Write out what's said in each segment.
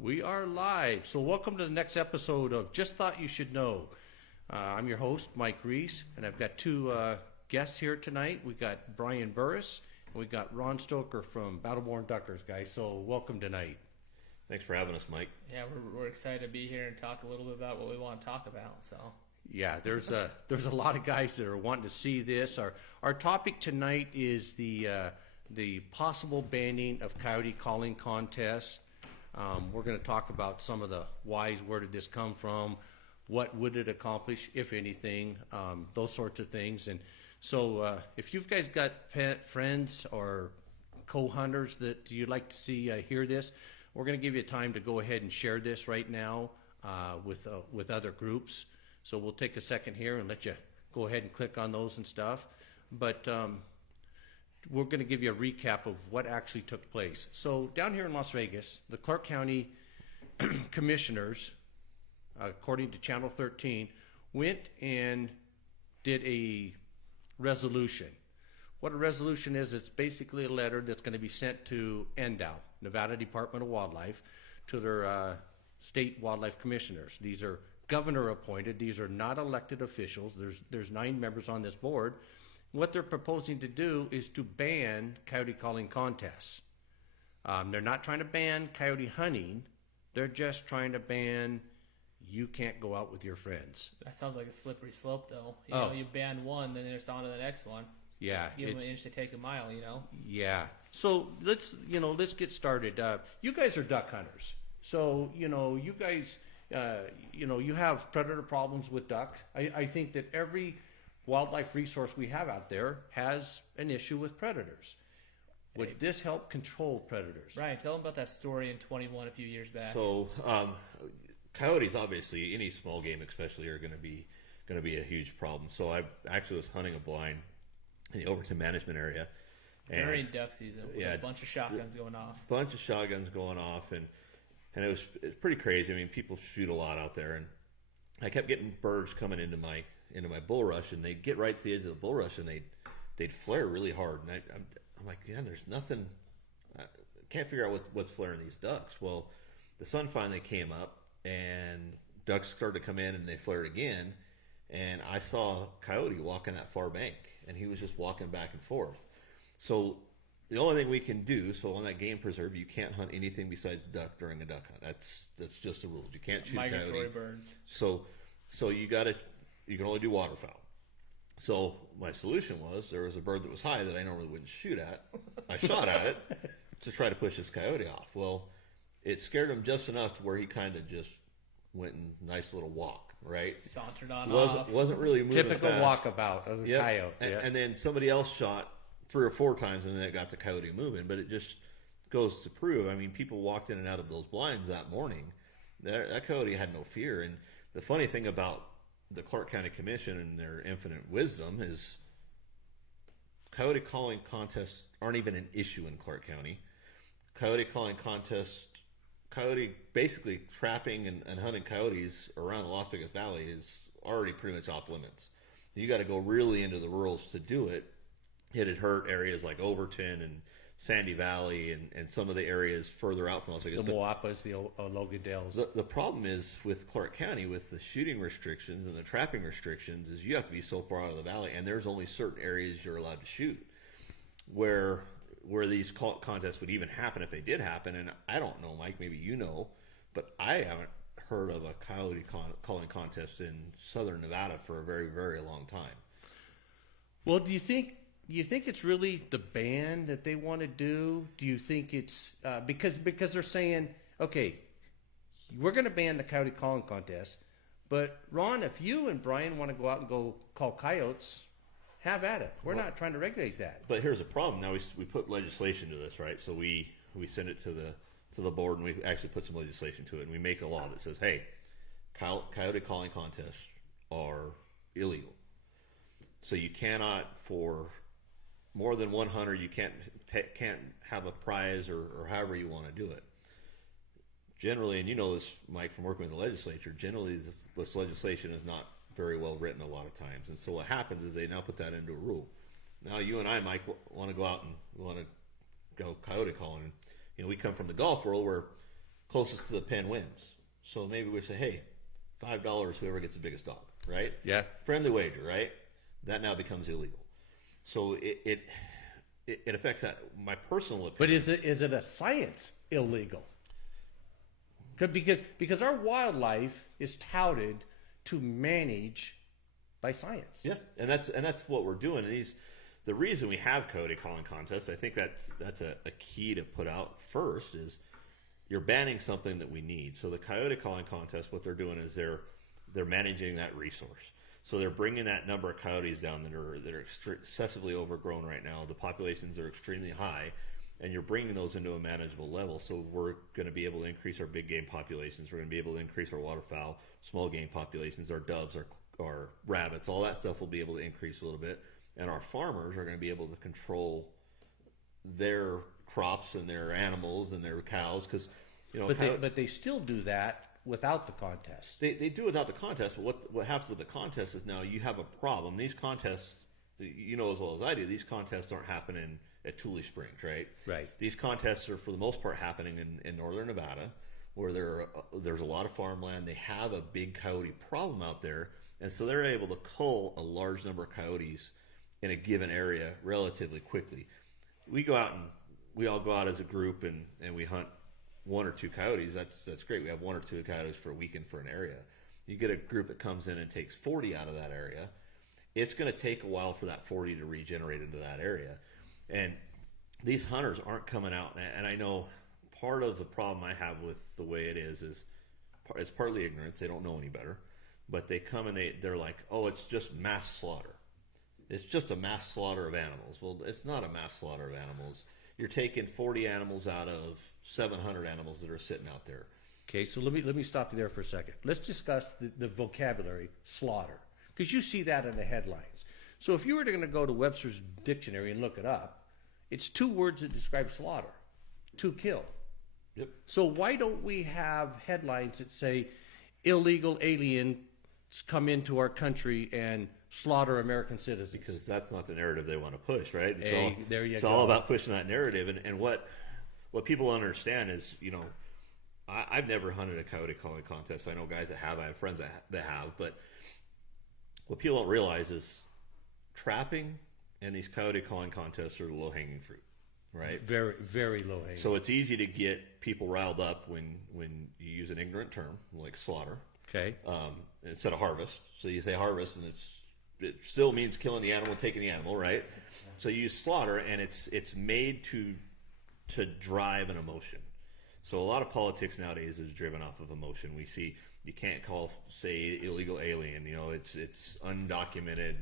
We are live. So welcome to the next episode of Just Thought You Should Know. I'm your host, Mike Reese, and I've got two guests here tonight. We got Brian Burris, and we got Ron Stoker from Battleborn Duckers, guys. So welcome tonight. Thanks for having us, Mike. Yeah, we're excited to be here and talk a little bit about what we want to talk about. So yeah, there's a lot of guys that are wanting to see this. Our topic tonight is the possible banning of coyote calling contests. We're going to talk about some of the whys. Where did this come from? What would it accomplish, if anything? Those sorts of things. And so, if you've guys got friends or co-hunters that you'd like to see hear this, we're going to give you time to go ahead and share this right now with other groups. So we'll take a second here and let you go ahead and click on those and stuff. But we're going to give you a recap of what actually took place. So down here in Las Vegas, the Clark County commissioners, according to Channel 13, went and did a resolution. What a resolution is, it's basically a letter that's going to be sent to NDOW, Nevada Department of Wildlife, to their state wildlife commissioners. These are governor appointed. These are not elected officials. There's 9 members on this board. What they're proposing to do is to ban coyote calling contests. They're not trying to ban coyote hunting. They're just trying to ban you can't go out with your friends. that sounds like a slippery slope, though. You know, you ban one, then it's on to the next one. Yeah, Give them an inch to take a mile. You know. Yeah. So let's get started. You guys are duck hunters, so you guys you have predator problems with duck. I think that every wildlife resource we have out there has an issue with predators. Would this help control predators? Ryan, tell them about that story in 21 a few years back. So, coyotes, obviously, any small game especially, are going to be a huge problem. So I actually was hunting a blind in the Overton management area. During duck season, with a bunch of shotguns going off. And it was pretty crazy. I mean, people shoot a lot out there, and I kept getting birds coming into my bulrush, and they'd get right to the edge of the bulrush, and they'd flare really hard. And I'm like, yeah, there's nothing. I can't figure out what's flaring these ducks. Well, the sun finally came up, and ducks started to come in, and they flared again. And I saw a coyote walking that far bank, and he was just walking back and forth. So the only thing we can do, so on that game preserve, you can't hunt anything besides duck during a duck hunt. That's just the rules. You can't shoot migratory coyote. birds. So you can only do waterfowl. So my solution was, there was a bird that was high that I normally wouldn't shoot at. I shot at it to try to push this coyote off. Well, it scared him just enough to where he kind of just went in a nice little walk, right? Sauntered on off. Wasn't really moving Typical fast. walkabout of a coyote. And then somebody else shot 3 or 4 times, and then it got the coyote moving. But it just goes to prove, I mean, people walked in and out of those blinds that morning. That coyote had no fear. And the funny thing about the Clark County Commission and their infinite wisdom is coyote calling contests aren't even an issue in Clark County. Coyote calling contests, basically trapping and hunting coyotes around the Las Vegas Valley is already pretty much off limits. You got to go really into the rurals to do it. It'd hurt areas like Overton and Sandy Valley and some of the areas further out from Las Vegas. The Moapas, the Logandales. The problem is with Clark County, with the shooting restrictions and the trapping restrictions, is you have to be so far out of the valley, and there's only certain areas you're allowed to shoot. Where these contests would even happen, if they did happen, and I don't know, Mike, maybe you know, but I haven't heard of a coyote calling contest in southern Nevada for a very, very long time. Well, do you think it's really the ban that they want to do? Do you think it's because they're saying, okay, we're going to ban the coyote calling contest, but Ron, if you and Brian want to go out and go call coyotes, have at it. We're not trying to regulate that. But here's the problem. Now we put legislation to this, right? So we send it to the board, and we actually put some legislation to it, and we make a law that says, hey, coyote calling contests are illegal. So you cannot, for more than one hunter, you can't have a prize or however you want to do it. Generally, and you know this, Mike, from working with the legislature, generally this legislation is not very well written a lot of times. And so what happens is they now put that into a rule. Now you and I, Mike, want to go out and we want to go coyote calling. You know, we come from the golf world where closest to the pen wins. So maybe we say, hey, $5 whoever gets the biggest dog, right? Yeah. Friendly wager, right? That now becomes illegal. So it affects that. My personal opinion. But is it a science illegal? Because our wildlife is touted to manage by science. Yeah, and that's what we're doing. And the reason we have coyote calling contests, I think that's a key to put out first, is you're banning something that we need. So the coyote calling contest, what they're doing is they're managing that resource. So they're bringing that number of coyotes down that are excessively overgrown right now. The populations are extremely high, and you're bringing those into a manageable level. So we're going to be able to increase our big game populations. We're going to be able to increase our waterfowl, small game populations, our doves, our rabbits. All that stuff will be able to increase a little bit. And our farmers are going to be able to control their crops and their animals and their cows, because but they still do that without the contest. They do without the contest, but what happens with the contest is now you have a problem. These contests, you know as well as I do, these contests aren't happening at Tule Springs, right? Right. These contests are for the most part happening in northern Nevada, where there's a lot of farmland. They have a big coyote problem out there, and so they're able to cull a large number of coyotes in a given area relatively quickly. We all go out as a group and we hunt one or two coyotes. That's great. We have one or two coyotes for a weekend for an area. You get a group that comes in and takes 40 out of that area. It's going to take a while for that 40 to regenerate into that area. And these hunters aren't coming out. And I know part of the problem I have with the way it is it's partly ignorance. They don't know any better. But they come and they're like, oh, it's just mass slaughter. It's just a mass slaughter of animals. Well, it's not a mass slaughter of animals. You're taking 40 animals out of 700 animals that are sitting out there. Okay, so let me stop you there for a second. Let's discuss the vocabulary slaughter, because you see that in the headlines. So if you were going to go to Webster's dictionary and look it up, it's two words that describe slaughter: to kill. Yep. So why don't we have headlines that say illegal aliens come into our country and slaughter American citizens? Because that's not the narrative they want to push, right? It's all about pushing that narrative. And what people understand is, I've never hunted a coyote calling contest. I know guys that have. I have friends that have. But what people don't realize is trapping and these coyote calling contests are the low-hanging fruit, right? Very, very low-hanging. So it's easy to get people riled up when you use an ignorant term like slaughter. Okay. Instead of harvest. So you say harvest, and it still means killing the animal, taking the animal, right? So you use slaughter, and it's made to drive an emotion. So a lot of politics nowadays is driven off of emotion. We see you can't call, say, illegal alien. It's undocumented.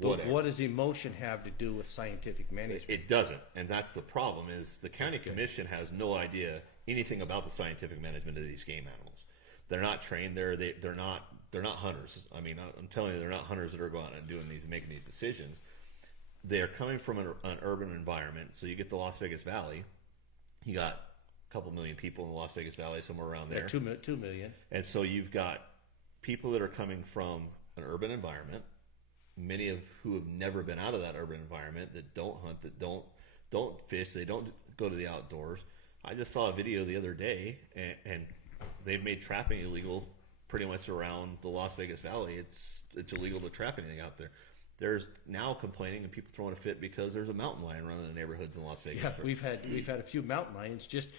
Whatever. But what does emotion have to do with scientific management? It doesn't, and that's the problem. Is the county commission has no idea anything about the scientific management of these game animals. They're not trained. They're not hunters. I mean, I'm telling you, they're not hunters that are going out and making these decisions. They're coming from an urban environment. So you get the Las Vegas Valley. You got a couple million people in the Las Vegas Valley, somewhere around there. 2 million. And so you've got people that are coming from an urban environment, many of who have never been out of that urban environment, that don't hunt, that don't fish, they don't go to the outdoors. I just saw a video the other day, and they've made trapping illegal pretty much around the Las Vegas Valley. It's illegal to trap anything out there. There's now complaining and people throwing a fit because there's a mountain lion running in the neighborhoods in Las Vegas. Yeah, we've had a few mountain lions just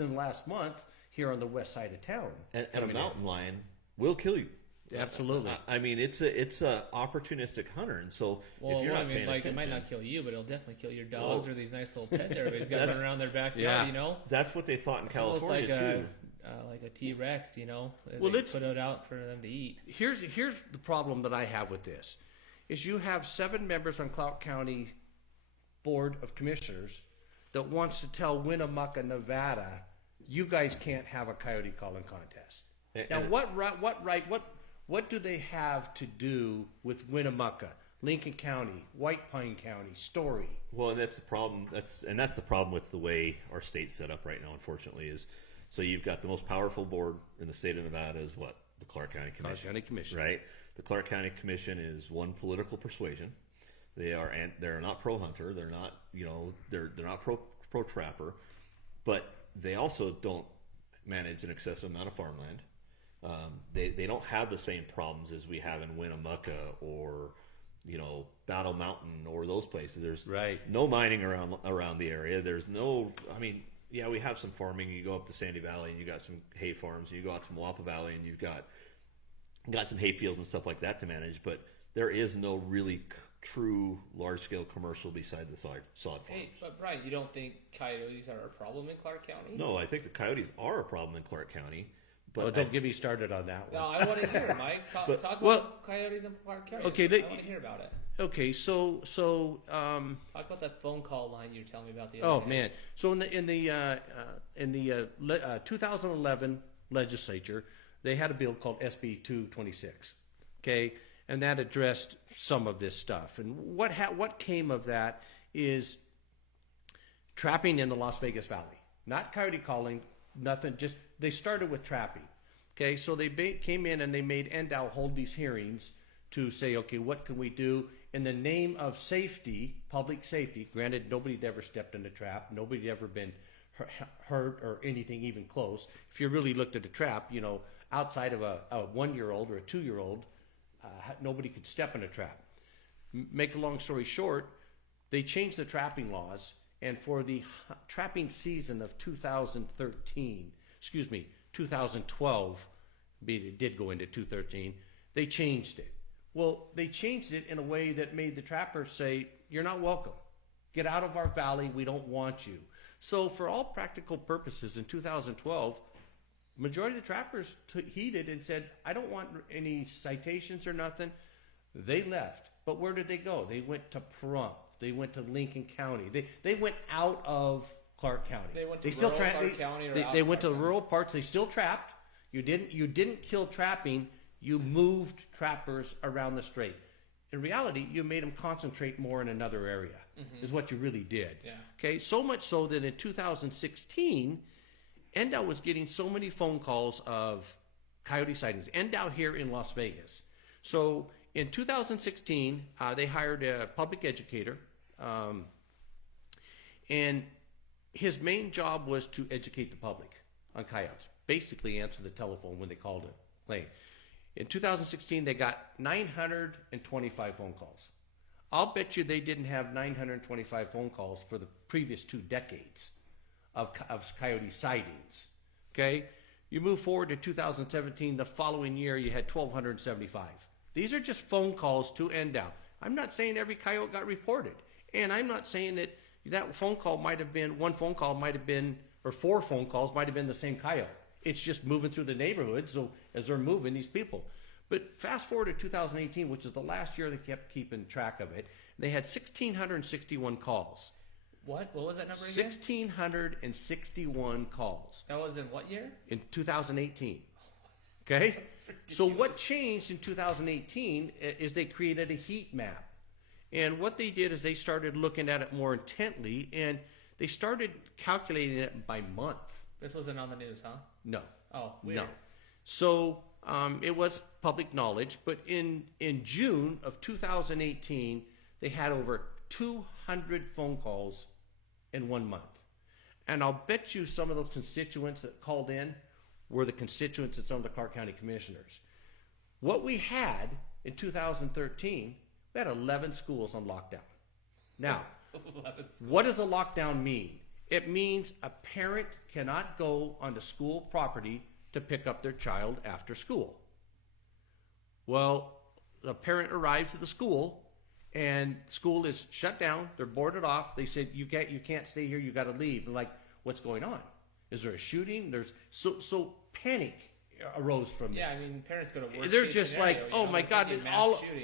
in the last month here on the west side of town. And a mountain lion will kill you. Absolutely. I mean, it's a opportunistic hunter, and so if you're not paying attention, it might not kill you, but it'll definitely kill your dogs or these nice little pets everybody's got running around their backyard. That's what they thought in California too. Like a T-Rex, Well, they put it out for them to eat. Here's the problem that I have with this, is you have 7 members on Clark County Board of Commissioners that wants to tell Winnemucca, Nevada, you guys can't have a coyote calling contest. Now, what do they have to do with Winnemucca, Lincoln County, White Pine County, Story? Well, and that's the problem. That's the problem with the way our state's set up right now. Unfortunately, is so you've got the most powerful board in the state of Nevada is what? The Clark County Commission. Clark County Commission, right? The Clark County Commission is one political persuasion. They're not pro hunter. They're not they're not pro trapper, but they also don't manage an excessive amount of farmland. They don't have the same problems as we have in Winnemucca or Battle Mountain or those places. There's no mining around the area. There's no, I mean, yeah, we have some farming. You go up to Sandy Valley and you got some hay farms. You go out to Moapa Valley and you've got some hay fields and stuff like that to manage. But there is no really true large-scale commercial beside the sod farms. Hey, but Brian, you don't think coyotes are a problem in Clark County? No, I think the coyotes are a problem in Clark County. But don't get me started on that one. No, I want to hear it, Mike. Talk about coyotes in Clark County. Okay, I want to hear about it. Okay, so talk about that phone call line you were telling me about the other oh day. man, so in the 2011 legislature, they had a bill called SB 226. Okay, and that addressed some of this stuff. And what came of that is trapping in the Las Vegas Valley, not coyote calling, nothing. Just they started with trapping. Okay, so they came in and they made NDOW hold these hearings to say, okay, what can we do in the name of safety, public safety? Granted, nobody had ever stepped in a trap. Nobody had ever been hurt or anything even close. If you really looked at a trap, outside of a 1-year-old or a 2-year-old, nobody could step in a trap. Make a long story short, they changed the trapping laws, and for the trapping season of 2012, it did go into 2013, they changed it. Well, they changed it in a way that made the trappers say, you're not welcome. Get out of our valley. We don't want you. So for all practical purposes in 2012, majority of the trappers heeded and said, I don't want any citations or nothing. They left. But where did they go? They went to Pahrump. They went to Lincoln County. They went out of Clark County. They went to Clark County. They went to the rural parts. They still trapped. You didn't kill trapping. You moved trappers around the strait. In reality, you made them concentrate more in another area, is what you really did. Yeah. Okay, so much so that in 2016, NDOW was getting so many phone calls of coyote sightings. NDOW here in Las Vegas. So in 2016, they hired a public educator, and his main job was to educate the public on coyotes. Basically, answer the telephone when they called a claim. In 2016, they got 925 phone calls. I'll bet you they didn't have 925 phone calls for the previous 2 decades of coyote sightings. Okay? You move forward to 2017, the following year, you had 1,275. These are just phone calls to NDOW. I'm not saying every coyote got reported. And I'm not saying that phone call might have been, one phone call might have been, or 4 phone calls might have been the same coyote. It's just moving through the neighborhood, so as they're moving, these people. But fast forward to 2018, which is the last year they kept keeping track of it, they had 1,661 calls. What? What was that number again? 1,661 calls. That was in what year? In 2018. Okay? So what changed in 2018 is they created a heat map. And what they did is they started looking at it more intently, and they started calculating it by month. This wasn't on the news, huh? No. Oh, weird. No. So it was public knowledge, but in June of 2018, they had over 200 phone calls in 1 month. And I'll bet you some of those constituents that called in were the constituents of some of the Clark County commissioners. What we had in 2013, we had 11 schools on lockdown. Now, what does a lockdown mean? It means a parent cannot go onto school property to pick up their child after school. Well, the parent arrives at the school, and school is shut down. They're boarded off. They said, you can't stay here. You got to leave. And like, what's going on? Is there a shooting? There's so panic arose from this. Yeah, I mean, parents go to worst They're case just scenario, like, oh my God, shooting.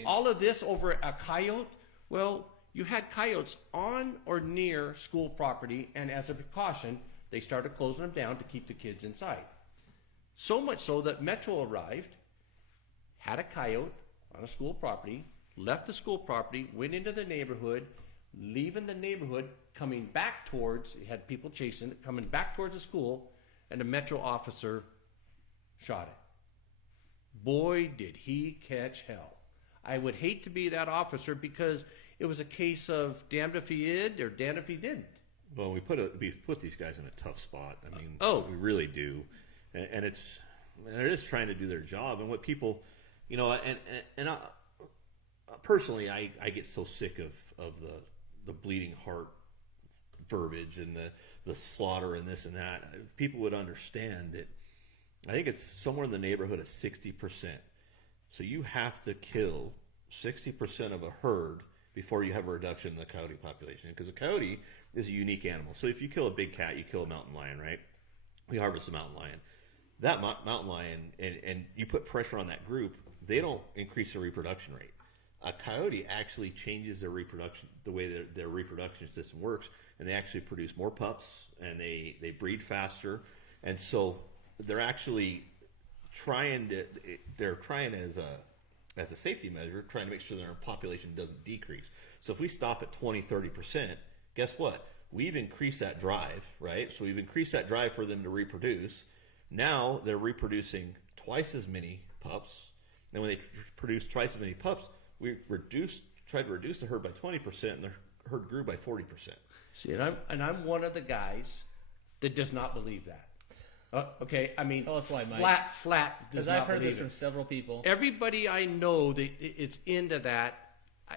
all of this over a coyote? Well, you had coyotes on or near school property, and as a precaution, they started closing them down to keep the kids inside. So much so that Metro arrived, had a coyote on a school property, left the school property, went into the neighborhood, leaving the neighborhood, coming back towards, had people chasing it, coming back towards the school, and a Metro officer shot it. Boy, did he catch hell. I would hate to be that officer because it was a case of damned if he did or damned if he didn't. Well, we put these guys in a tough spot. I mean, we really do. and they're just trying to do their job. And what people, and I, personally, I get so sick of the bleeding heart verbiage and the slaughter and this and that. If people would understand that, I think it's somewhere in the neighborhood of 60%. So you have to kill 60% of a herd before you have a reduction in the coyote population, because a coyote is a unique animal. So if you kill a big cat, you kill a mountain lion, right? We harvest a mountain lion. That mountain lion, and you put pressure on that group, they don't increase their reproduction rate. A coyote actually changes their reproduction, the way their reproduction system works, and they actually produce more pups, and they breed faster. And so they're actually trying as a safety measure, trying to make sure that our population doesn't decrease. So if we stop at 20-30%, guess what? We've increased that drive, right? So we've increased that drive for them to reproduce. Now they're reproducing twice as many pups. And when they produce twice as many pups, we tried to reduce the herd by 20%, and the herd grew by 40%. See, and I'm one of the guys that does not believe that. Okay, I mean, tell us why, Mike. Flat. Because I've heard this from several people. Everybody I know that it's into that.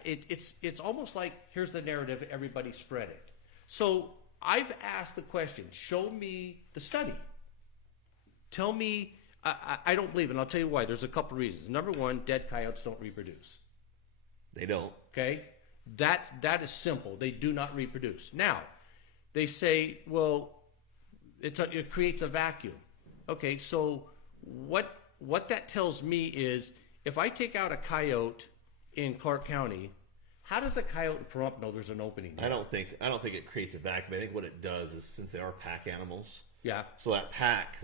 It's almost like, here's the narrative, everybody spread it. So I've asked the question: show me the study. Tell me. I don't believe it, and I'll tell you why. There's a couple reasons. Number one, dead coyotes don't reproduce. They don't. Okay, that is simple. They do not reproduce. Now, they say, well, it creates a vacuum. Okay, so what that tells me is, if I take out a coyote in Clark County, how does a coyote in Pahrump know there's an opening there? I don't think it creates a vacuum. I think what it does is, since they are pack animals, yeah. So that pack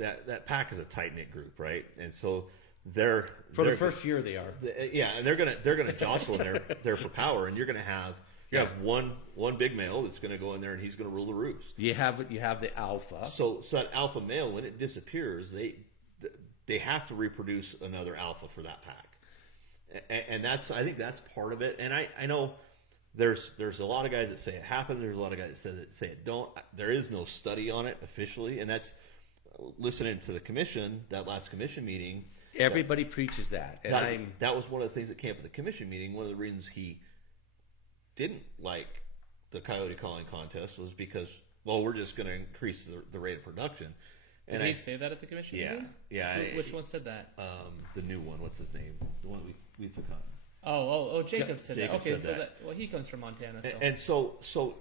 is a tight knit group, right? And so they're the first year they are. Yeah, and they're gonna jostle there for power, and you're gonna have. You have one big male that's going to go in there, and he's going to rule the roost. You have the alpha. So that alpha male, when it disappears, they have to reproduce another alpha for that pack, and I think that's part of it. And I know there's a lot of guys that say it happens. There's a lot of guys that say it don't. There is no study on it officially, and that's listening to the commission, that last commission meeting. Everybody preaches that, and that was one of the things that came up at the commission meeting. One of the reasons he didn't like the coyote calling contest was because, well, we're just going to increase the rate of production. And did he say that at the commission meeting? Yeah. Which one said that? The new one. What's his name? The one we took on. Oh, Jacob said that. Okay, said that. Well, he comes from Montana. So.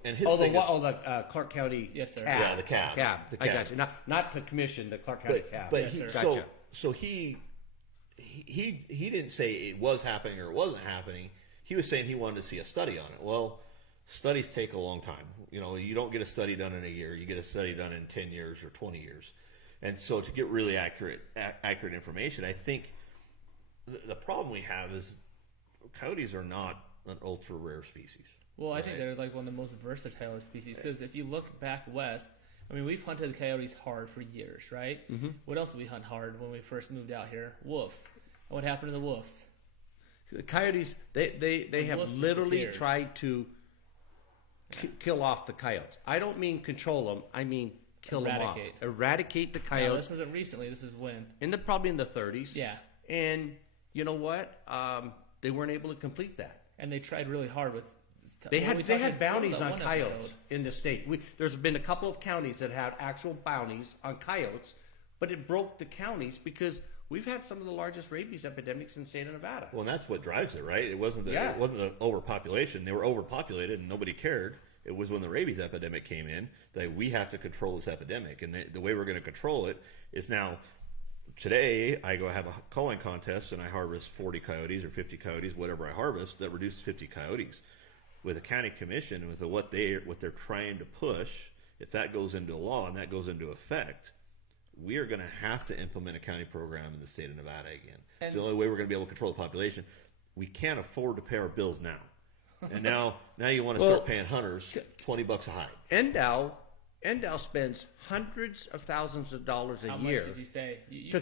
And his thing is, the Clark County. Yes, sir. Cab. Yeah, the cab. I got you. Not the commission, the Clark County cab. But yes, sir. Gotcha. So he didn't say it was happening or it wasn't happening. He was saying he wanted to see a study on it. Well, studies take a long time. You don't get a study done in a year. You get a study done in 10 years or 20 years. And so to get really accurate information, I think the problem we have is coyotes are not an ultra rare species. Well, I think they're like one of the most versatile species, because if you look back west, I mean, we've hunted coyotes hard for years, right? Mm-hmm. What else did we hunt hard when we first moved out here? Wolves. What happened to the wolves? The coyotes, they have literally tried to kill off the coyotes. I don't mean control them. I mean kill them off. Eradicate the coyotes. No, this isn't recently. This is when? Probably in the 30s. Yeah. And you know what? They weren't able to complete that. And they tried really hard with. They had bounties on coyotes in the state. There's been a couple of counties that had actual bounties on coyotes, but it broke the counties because we've had some of the largest rabies epidemics in the state of Nevada. Well, and that's what drives it, right? It wasn't the overpopulation. They were overpopulated and nobody cared. It was when the rabies epidemic came in that we have to control this epidemic. And the way we're going to control it is now, today, I go have a calling contest and I harvest 40 coyotes or 50 coyotes, whatever I harvest, that reduces 50 coyotes. With the county commission, with what they're trying to push, if that goes into law and that goes into effect, we are going to have to implement a county program in the state of Nevada again. It's the only way we're going to be able to control the population. We can't afford to pay our bills now. And now you want to start paying hunters $20 a hide. NDOW spends hundreds of thousands of dollars a year. How much did you say? To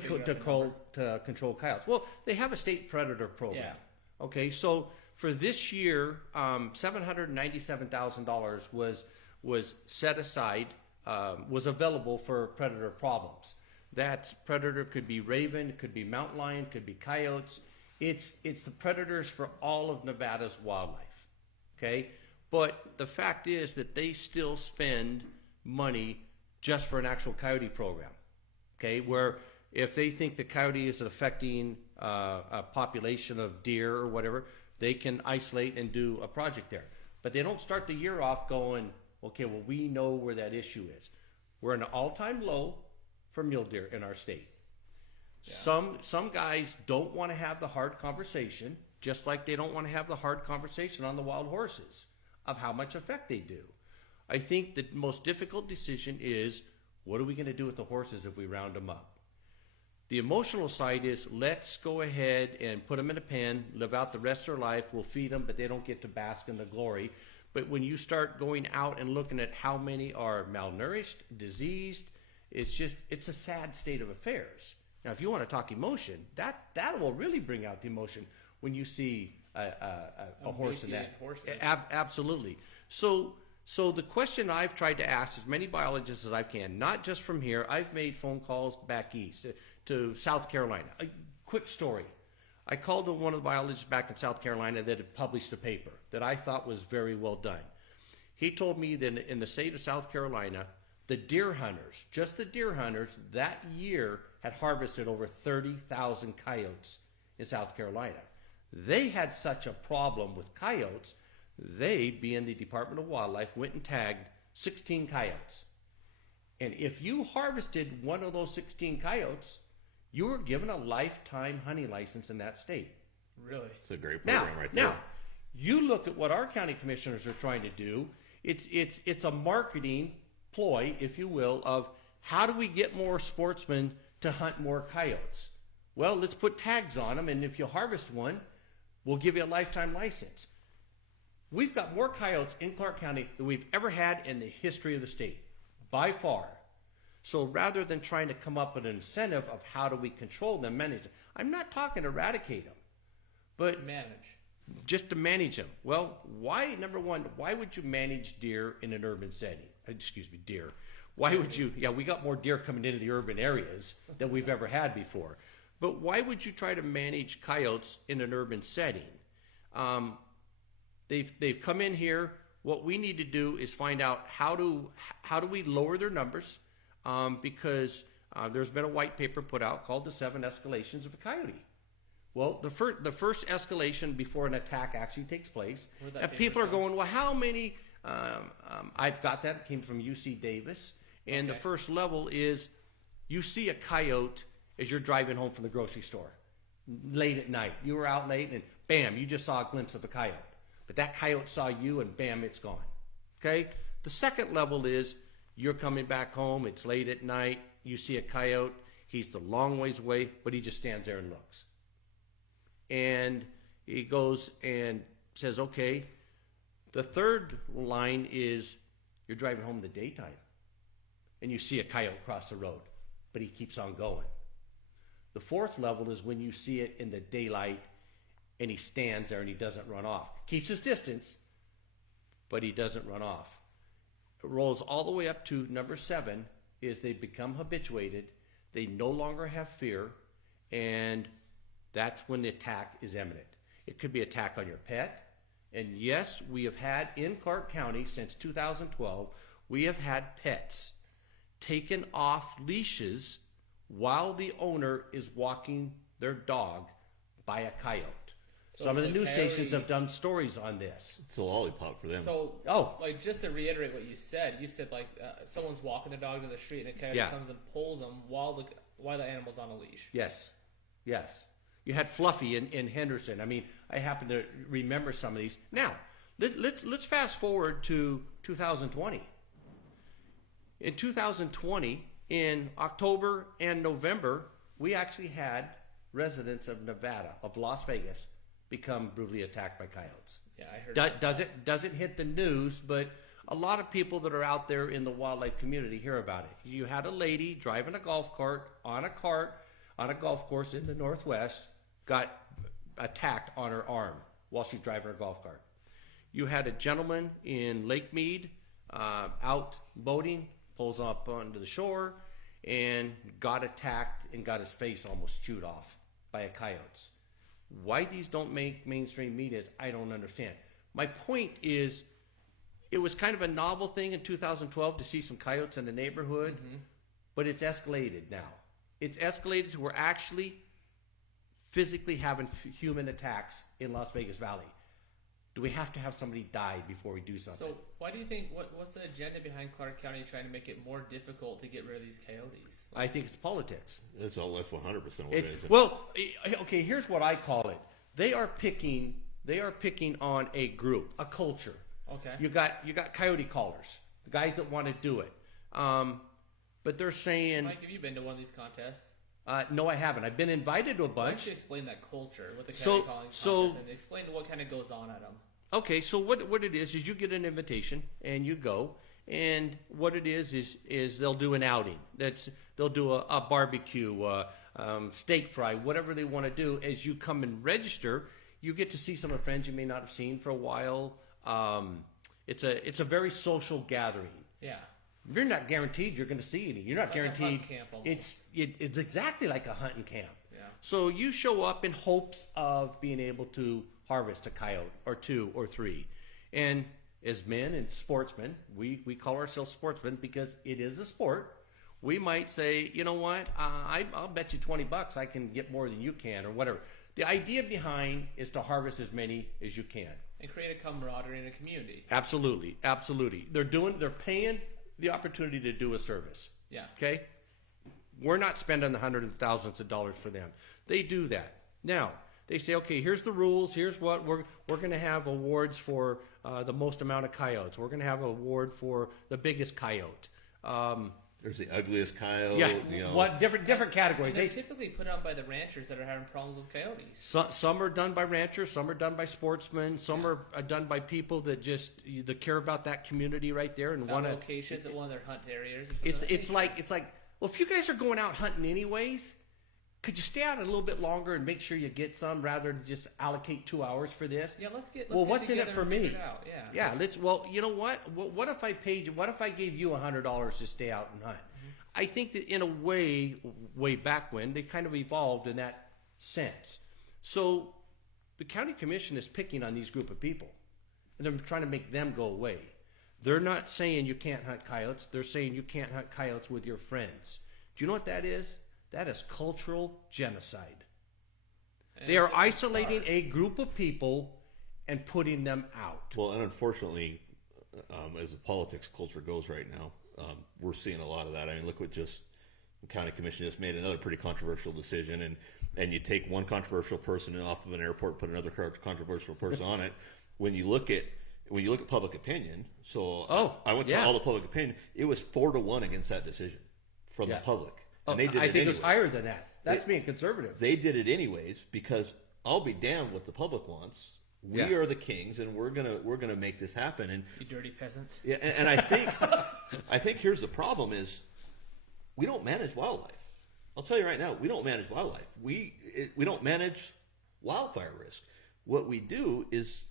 control coyotes. Well, they have a state predator program. Yeah. Okay, so for this year, $797,000 was set aside, was available for predator problems. That predator could be raven, could be mountain lion, could be coyotes. It's the predators for all of Nevada's wildlife, okay? But the fact is that they still spend money just for an actual coyote program, okay? Where if they think the coyote is affecting a population of deer or whatever, they can isolate and do a project there. But they don't start the year off going, okay, well, we know where that issue is. We're in an all-time low for mule deer in our state. Yeah. Some guys don't want to have the hard conversation, just like they don't want to have the hard conversation on the wild horses of how much effect they do. I think the most difficult decision is, what are we going to do with the horses if we round them up? The emotional side is, let's go ahead and put them in a pen, live out the rest of their life. We'll feed them, but they don't get to bask in the glory. But when you start going out and looking at how many are malnourished, diseased, it's a sad state of affairs. Now, if you want to talk emotion, that will really bring out the emotion when you see a horse in that. Absolutely. So the question I've tried to ask as many biologists as I can, not just from here. I've made phone calls back east to South Carolina. A quick story. I called one of the biologists back in South Carolina that had published a paper that I thought was very well done. He told me that in the state of South Carolina, the deer hunters, just the deer hunters, that year had harvested over 30,000 coyotes in South Carolina. They had such a problem with coyotes, they, being the Department of Wildlife, went and tagged 16 coyotes. And if you harvested one of those 16 coyotes, you were given a lifetime hunting license in that state. Really? It's a great program right there. Now, you look at what our county commissioners are trying to do. It's a marketing ploy, if you will, of how do we get more sportsmen to hunt more coyotes? Well, let's put tags on them, and if you harvest one, we'll give you a lifetime license. We've got more coyotes in Clark County than we've ever had in the history of the state, by far. So rather than trying to come up with an incentive of how do we control them, manage them, I'm not talking eradicate them, but just to manage them. Well, why, number one, why would you manage deer in an urban setting? Excuse me, deer. Why would you? Yeah, we got more deer coming into the urban areas than we've ever had before. But why would you try to manage coyotes in an urban setting? They've come in here. What we need to do is find out how do we lower their numbers, because there's been a white paper put out called the 7 Escalations of a Coyote. Well, the first escalation before an attack actually takes place, and people are going, well, how many? I've got that. It came from UC Davis, and the first level is you see a coyote as you're driving home from the grocery store late at night. You were out late, and bam, you just saw a glimpse of a coyote. But that coyote saw you, and bam, it's gone. Okay? The second level is you're coming back home. It's late at night. You see a coyote. He's the long ways away, but he just stands there and looks. And he goes and says, okay. The third line is you're driving home in the daytime, and you see a coyote cross the road, but he keeps on going. The fourth level is when you see it in the daylight, and he stands there and he doesn't run off. Keeps his distance, but he doesn't run off. It rolls all the way up to number 7 is they become habituated. They no longer have fear, and that's when the attack is imminent. It could be attack on your pet. And yes, we have had in Clark County since 2012, we have had pets taken off leashes while the owner is walking their dog by a coyote. So some of the news stations have done stories on this. It's a lollipop for them. So, like, just to reiterate what you said like someone's walking their dog to the street and a coyote comes and pulls them while the animal's on a leash. Yes. You had Fluffy in Henderson. I mean, I happen to remember some of these. Now, let's fast forward to 2020. In 2020, in October and November, we actually had residents of Nevada, of Las Vegas, become brutally attacked by coyotes. Yeah, I heard that. Doesn't hit the news, but a lot of people that are out there in the wildlife community hear about it. You had a lady driving a golf cart on a golf course in the Northwest, got attacked on her arm while she's driving her golf cart. You had a gentleman in Lake Mead out boating, pulls up onto the shore, and got attacked and got his face almost chewed off by a coyote. Why these don't make mainstream media, I don't understand. My point is, it was kind of a novel thing in 2012 to see some coyotes in the neighborhood, but it's escalated now. It's escalated to we're actually physically having human attacks in Las Vegas Valley. Do we have to have somebody die before we do something? So why do you think, what's the agenda behind Clark County trying to make it more difficult to get rid of these coyotes? I think it's politics. That's 100% what it is. Well, okay, here's what I call it. They are picking on a group, a culture. Okay. You got coyote callers, the guys that want to do it. But they're saying, Mike, have you been to one of these contests? no, I haven't. I've been invited to a Why don't bunch. you explain that culture with the coyote calling contest and explain what kind of goes on at them? Okay, so what it is you get an invitation and you go, and what it is they'll do an outing. They'll do a barbecue, steak fry, whatever they want to do. As you come and register, you get to see some of the friends you may not have seen for a while. It's a very social gathering. Yeah. You're not guaranteed you're going to see any. You're not It's like a guaranteed. hunt camp almost. It's exactly like a hunting camp. Yeah. So you show up in hopes of being able to harvest a coyote or 2 or 3. And as men and sportsmen, we call ourselves sportsmen because it is a sport. We might say, you know what, I'll bet you $20 I can get more than you can or whatever. The idea behind is to harvest as many as you can. And create a camaraderie in a community. Absolutely. They're paying the opportunity to do a service. Yeah. Okay? We're not spending the hundreds of thousands of dollars for them. They do that. Now, they say, okay, here's the rules. Here's what we're going to have awards for the most amount of coyotes. We're going to have an award for the biggest coyote. There's the ugliest coyote. Yeah, You know. what different categories. They're typically put on by the ranchers that are having problems with coyotes. Some are done by ranchers, some are done by sportsmen, some are done by people that just that care about that community right there and want to. Locations at one of their hunt areas. It's like well, if you guys are going out hunting anyways, could you stay out a little bit longer and make sure you get some rather than just allocate 2 hours for this? Yeah, let's get. What's in it together for and me? figure it out. Yeah. Yeah, well, you know what? What if I paid you? What if I gave you $100 to stay out and hunt? I think that in a way back when, they kind of evolved in that sense. So the county commission is picking on these group of people, and they're trying to make them go away. They're not saying you can't hunt coyotes. They're saying you can't hunt coyotes with your friends. Do you know what that is? That is cultural genocide. And They are it's isolating a group of people and putting them out. Well, and unfortunately, as the politics culture goes right now, we're seeing a lot of that. I mean, look what the county commission just made another pretty controversial decision, and you take one controversial person off of an airport, put another controversial person on it. When you look at public opinion, I went to all the public opinion. It was 4-1 against that decision from the public. And they did I think it was anyways. higher than that. That's being conservative. They did it anyways because I'll be damned what the public wants. We are the kings, and we're gonna make this happen. And You dirty peasants. yeah, and I think here's the problem is we don't manage wildlife. I'll tell you right now, we don't manage wildlife. We don't manage wildfire risk. What we do is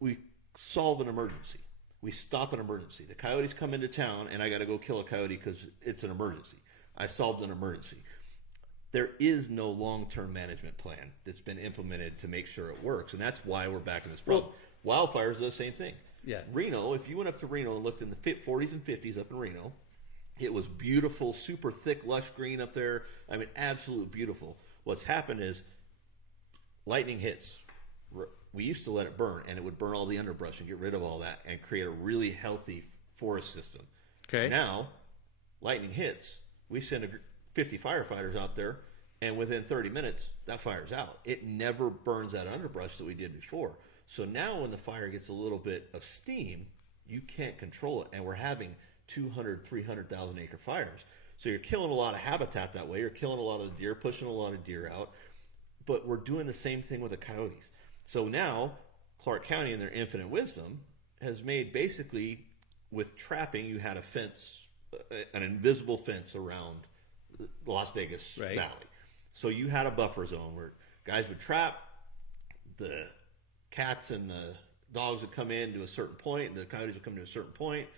we solve an emergency. We stop an emergency. The coyotes come into town, and I got to go kill a coyote because it's an emergency. I solved an emergency. There is no long-term management plan that's been implemented to make sure it works, and that's why we're back in this problem. Wildfires are the same thing. Yeah. Reno, if you went up to Reno and looked in the 40s and 50s up in Reno, it was beautiful, super thick, lush green up there. I mean, absolute beautiful. What's happened is lightning hits. We used to let it burn, and it would burn all the underbrush and get rid of all that and create a really healthy forest system. Okay. Now, lightning hits. We send 50 firefighters out there, and within 30 minutes, that fire's out. It never burns that underbrush that we did before. So now when the fire gets a little bit of steam, you can't control it, and we're having 200, 300,000 acre fires. So you're killing a lot of habitat that way. You're killing a lot of the deer, pushing a lot of deer out. But we're doing the same thing with the coyotes. So now Clark County, in their infinite wisdom, has made basically with trapping, you had a fence, an invisible fence around the Las Vegas Valley. So you had a buffer zone where guys would trap, the cats and the dogs would come in to a certain point, and the coyotes would come to a certain point.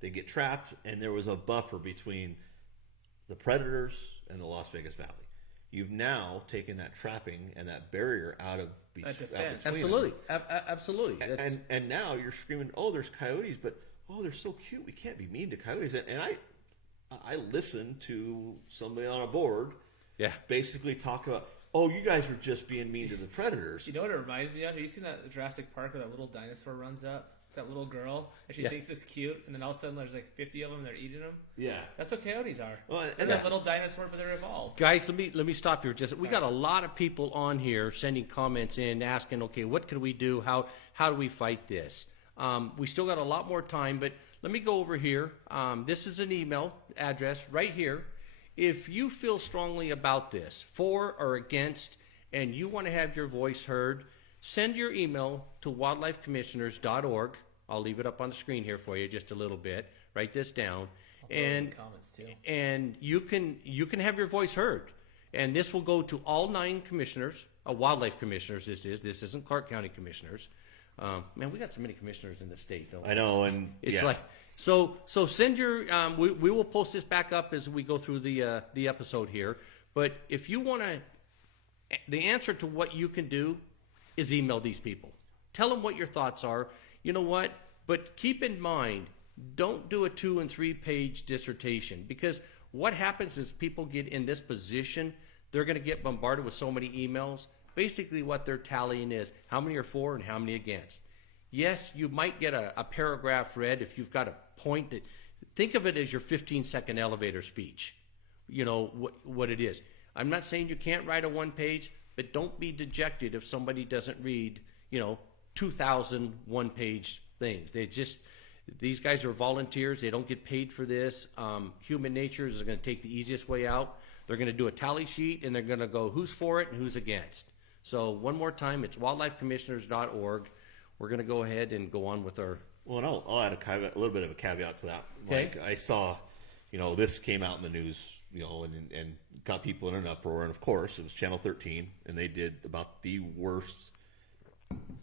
They get trapped, and there was a buffer between the predators and the Las Vegas Valley. You've now taken that trapping and that barrier out of between Absolutely. them. Absolutely. And now you're screaming, oh, there's coyotes, but oh, they're so cute. We can't be mean to coyotes. And I listened to somebody on a board basically talk about, oh, you guys are just being mean to the predators. You know what it reminds me of? Have you seen that Jurassic Park where that little dinosaur runs up? That little girl, and she thinks it's cute, and then all of a sudden there's like 50 of them, and they're eating them. Yeah, that's what coyotes are. Well, they're that little dinosaur, but they're evolved. Guys, let me stop here. We got a lot of people on here sending comments in, asking, okay, what can we do? How do we fight this? We still got a lot more time, but let me go over here. This is an email address right here. If you feel strongly about this, for or against, and you want to have your voice heard, send your email to wildlifecommissioners.org. I'll leave it up on the screen here for you just a little bit. Write this down, and comments too. And you can have your voice heard, and this will go to all 9 commissioners, wildlife commissioners. This isn't Clark County commissioners. Man, we got so many commissioners in the state, don't we? I know, and it's like so send your. We will post this back up as we go through the episode here. But if you want to, the answer to what you can do is email these people. Tell them what your thoughts are. You know what? But keep in mind, don't do a 2 and 3 page dissertation, because what happens is people get in this position, they're going to get bombarded with so many emails. Basically what they're tallying is how many are for and how many against. Yes, you might get a paragraph read if you've got a point that, think of it as your 15-second elevator speech. You know what it is. I'm not saying you can't write a 1 page, but don't be dejected if somebody doesn't read, 2,000 1-page things. These guys are volunteers. They don't get paid for this. Human nature is going to take the easiest way out. They're going to do a tally sheet, and they're going to go who's for it and who's against. So one more time, it's wildlifecommissioners.org. We're going to go ahead and go on with our... Well, and I'll add a little bit of a caveat to that. Okay. Like, I saw, this came out in the news, and got people in an uproar. And, of course, it was Channel 13, and they did about the worst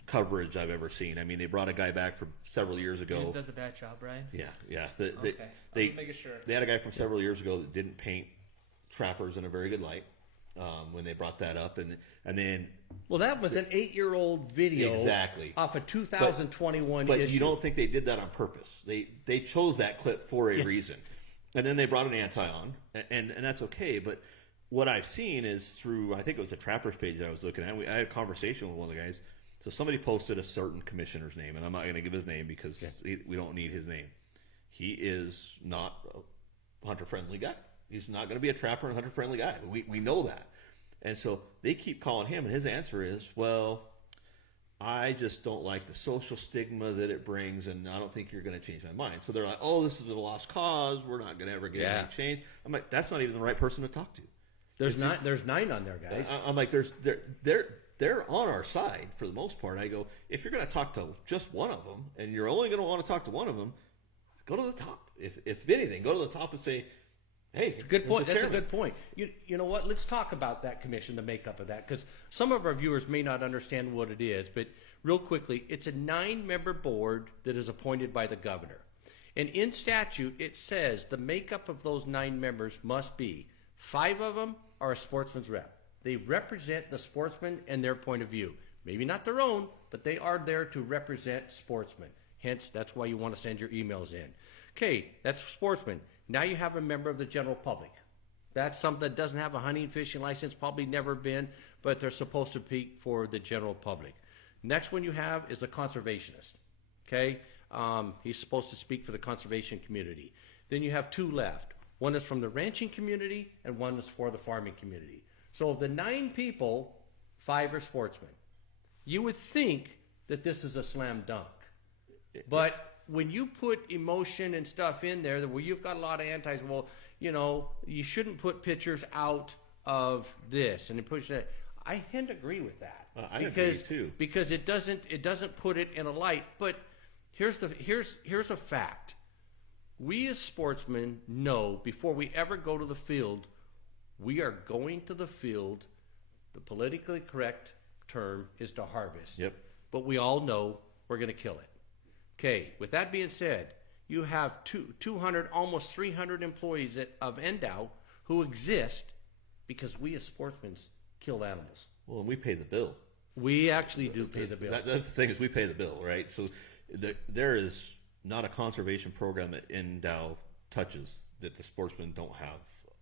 coverage I've ever seen. I mean, they brought a guy back from several years ago. News does a bad job, Brian. Yeah. Okay. Just making sure. They had a guy from several years ago that didn't paint trappers in a very good light when they brought that up, and then. Well, that was an 8-year-old video, exactly, off a 2021 but issue. You don't think they did that on purpose? They chose that clip for a reason, and then they brought an anti on, and that's okay. But what I've seen is through, I think it was the Trappers page that I was looking at. I had a conversation with one of the guys. So somebody posted a certain commissioner's name, and I'm not going to give his name because we don't need his name. He is not a hunter-friendly guy. He's not going to be a trapper and hunter-friendly guy. We know that. And so they keep calling him, and his answer is, well, I just don't like the social stigma that it brings, and I don't think you're going to change my mind. So they're like, oh, this is a lost cause. We're not going to ever get any change. I'm like, that's not even the right person to talk to. There's 9 on there, guys. I'm like, they're on our side for the most part. I go, if you're going to talk to just one of them, and you're only going to want to talk to one of them, go to the top. If anything, go to the top and say, hey, good point. That's a good point. You know what? Let's talk about that commission, the makeup of that, because some of our viewers may not understand what it is. But real quickly, it's a 9-member board that is appointed by the governor. And in statute, it says the makeup of those 9 members must be 5 of them are a sportsman's rep. They represent the sportsmen and their point of view. Maybe not their own, but they are there to represent sportsmen. Hence, that's why you want to send your emails in. Okay, that's sportsmen. Now you have a member of the general public. That's something that doesn't have a hunting and fishing license, probably never been, but they're supposed to speak for the general public. Next one you have is a conservationist. Okay, he's supposed to speak for the conservation community. Then you have 2 left. One is from the ranching community, and one is for the farming community. So of the 9 people, 5 are sportsmen. You would think that this is a slam dunk. But when you put emotion and stuff in there, where you've got a lot of antis, well, you shouldn't put pictures out of this and push that. I tend to agree with that. I agree too. Because it doesn't put it in a light. But here's a fact. We as sportsmen know before we ever go to the field, we are going to the field. The politically correct term is to harvest. Yep. But we all know we're going to kill it. Okay, with that being said, you have 200, almost 300 employees of NDOW who exist because we as sportsmen kill animals. Well, and we pay the bill. We actually do pay the bill. That's the thing, is we pay the bill, right? So there is not a conservation program that NDOW touches that the sportsmen don't have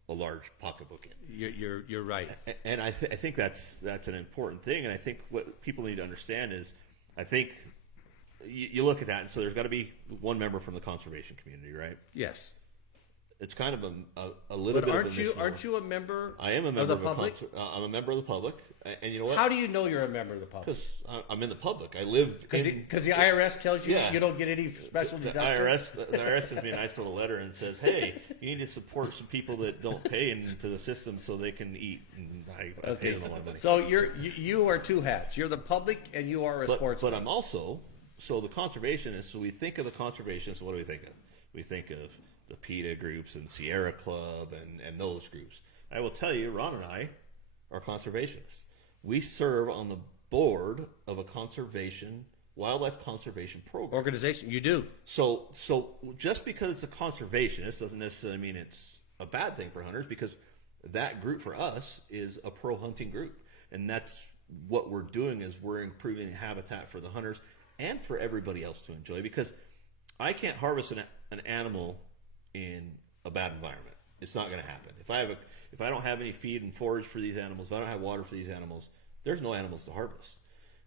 a large pocketbook in. You're right. And I think that's an important thing. And I think what people need to understand is, I think you look at that, and so there's got to be one member from the conservation community, right? Yes. It's kind of a little But bit of a misnomer. aren't you a member? I am a member of the public. I'm a member of the public, and you know what? How do you know you're a member of the public? Because I'm in the public. I live Because the IRS tells you Yeah. you don't get any special the deductions. IRS sends me a nice little letter and says, "Hey, you need to support some people that don't pay into the system so they can eat." And I pay them a lot of money. So you are two hats. You're the public and you are a sportsman. But I'm also the conservationists. So we think of the conservationists. What do we think of? We think of the PETA groups and Sierra Club and those groups. I will tell you, Ron and I are conservationists. We serve on the board of a wildlife conservation program. Organization, you do. So just because it's a conservationist doesn't necessarily mean it's a bad thing for hunters, because that group for us is a pro-hunting group. And that's what we're doing, is we're improving habitat for the hunters and for everybody else to enjoy, because I can't harvest an animal in a bad environment. It's not going to happen. If I don't have any feed and forage for these animals, if I don't have water for these animals, there's no animals to harvest.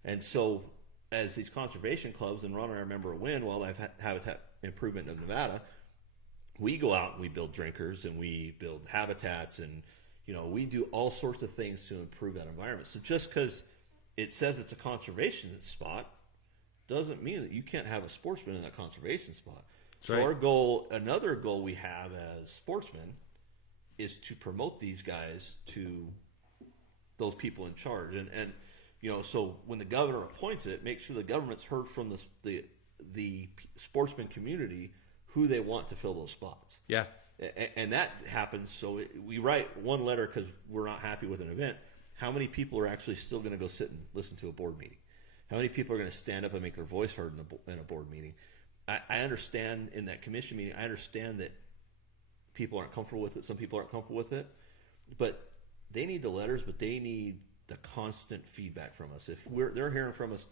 And so, as these conservation clubs, and Ron and I remember a WIN, Wildlife Habitat Improvement of Nevada, we go out and we build drinkers and we build habitats, and we do all sorts of things to improve that environment. So just because it says it's a conservation spot doesn't mean that you can't have a sportsman in that conservation spot. So our goal, another goal we have as sportsmen, is to promote these guys to those people in charge. And so when the governor appoints it, make sure the government's heard from the sportsman community who they want to fill those spots. Yeah. And that happens. So we write one letter because we're not happy with an event. How many people are actually still going to go sit and listen to a board meeting? How many people are going to stand up and make their voice heard in a board meeting? I understand in that commission meeting, I understand that people aren't comfortable with it. Some people aren't comfortable with it. But they need the letters, but they need the constant feedback from us. If they're hearing from us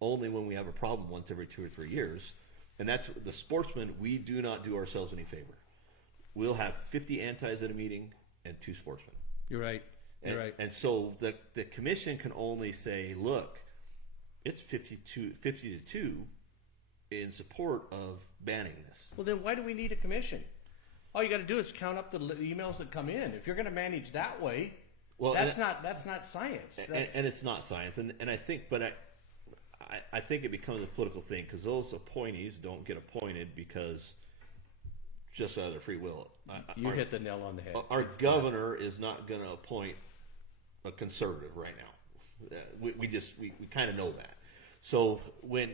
only when we have a problem once every 2 or 3 years, and that's the sportsmen, we do not do ourselves any favor. We'll have 50 antis at a meeting and 2 sportsmen. You're right. You're right. And so the commission can only say, look, it's 50 to 2 in support of banning this. Well, then why do we need a commission? All you got to do is count up the emails that come in. If you're going to manage that way, well, that's not science. And it's not science. And I think, but I think it becomes a political thing, because those appointees don't get appointed because just out of their free will. You hit the nail on the head. Our governor is not going to appoint a conservative right now. We kind of know that. So when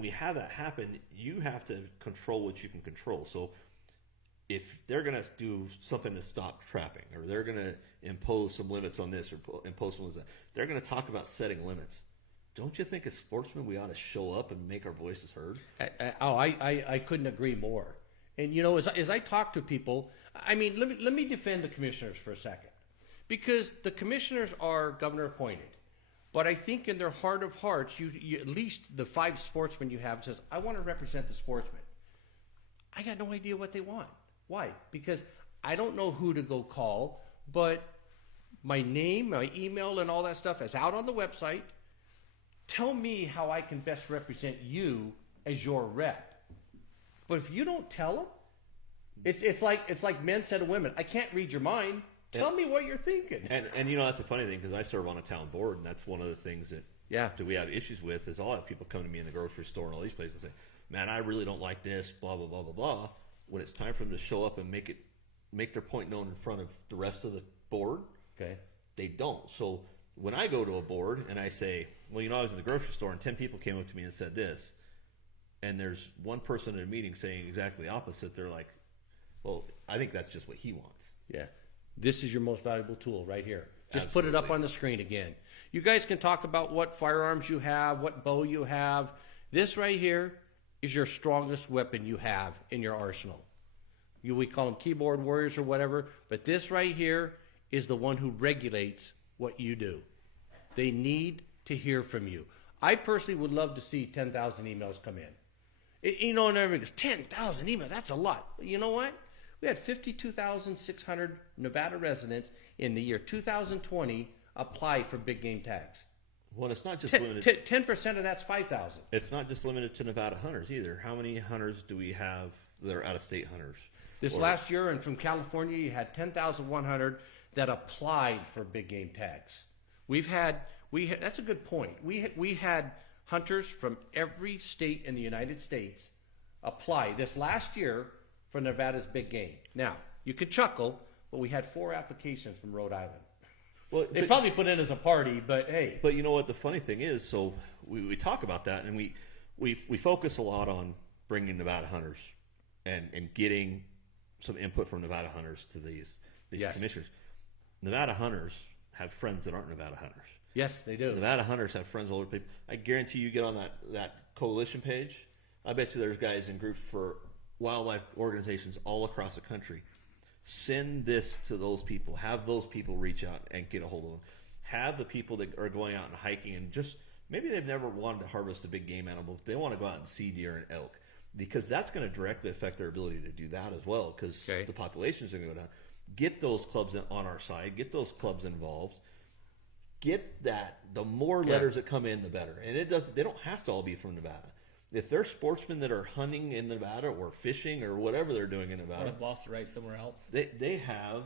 we have that happen, you have to control what you can control. So if they're going to do something to stop trapping, or they're going to impose some limits on this, or impose some limits on that, they're going to talk about setting limits. Don't you think as sportsmen we ought to show up and make our voices heard? I couldn't agree more. And as I talk to people, I mean, let me defend the commissioners for a second, because the commissioners are governor appointed. But I think in their heart of hearts, you at least the 5 sportsmen you have says, I want to represent the sportsmen. I got no idea what they want. Why? Because I don't know who to go call, but my name, my email, and all that stuff is out on the website. Tell me how I can best represent you as your rep. But if you don't tell them, it's like men said to women, I can't read your mind. Tell me what you're thinking. And that's the funny thing, because I serve on a town board, and that's one of the things that we have issues with, is I'll have people come to me in the grocery store and all these places and say, man, I really don't like this, blah, blah, blah, blah, blah. When it's time for them to show up and make their point known in front of the rest of the board, okay, they don't. So when I go to a board and I say, well, I was in the grocery store and 10 people came up to me and said this, and there's one person in a meeting saying exactly the opposite, they're like, well, I think that's just what he wants. Yeah. This is your most valuable tool right here. Just Absolutely. put it up on the screen again. You guys can talk about what firearms you have, what bow you have. This right here is your strongest weapon you have in your arsenal. We call them keyboard warriors or whatever, but this right here is the one who regulates what you do. They need to hear from you. I personally would love to see 10,000 emails come in. And everybody goes, 10,000 emails, that's a lot. But you know what? We had 52,600 Nevada residents in the year 2020 apply for big game tags. Well, it's not just limited. 10% of that's 5,000. It's not just limited to Nevada hunters either. How many hunters do we have that are out-of-state hunters? This last year, and from California, you had 10,100 that applied for big game tags. That's a good point. We had hunters from every state in the United States apply this last year for Nevada's big game. Now, you could chuckle, but we had 4 applications from Rhode Island. Well, They probably put in as a party, but hey. But you know what the funny thing is? So we talk about that, and we focus a lot on bringing Nevada hunters and getting some input from Nevada hunters to these Yes. commissioners. Nevada hunters have friends that aren't Nevada hunters. Yes, they do. Nevada hunters have friends all over people. I guarantee you get on that coalition page, I bet you there's guys in groups for wildlife organizations all across the country. Send this to those people. Have those people reach out and get a hold of them. Have the people that are going out and hiking and just maybe they've never wanted to harvest a big game animal, but they want to go out and see deer and elk, because that's going to directly affect their ability to do that as well, because the populations are going to go down. Get those clubs on our side. Get those clubs involved. Get that. The more letters that come in, the better. And they don't have to all be from Nevada. If they're sportsmen that are hunting in Nevada or fishing or whatever they're doing in Nevada, Or have lost the right somewhere else. they have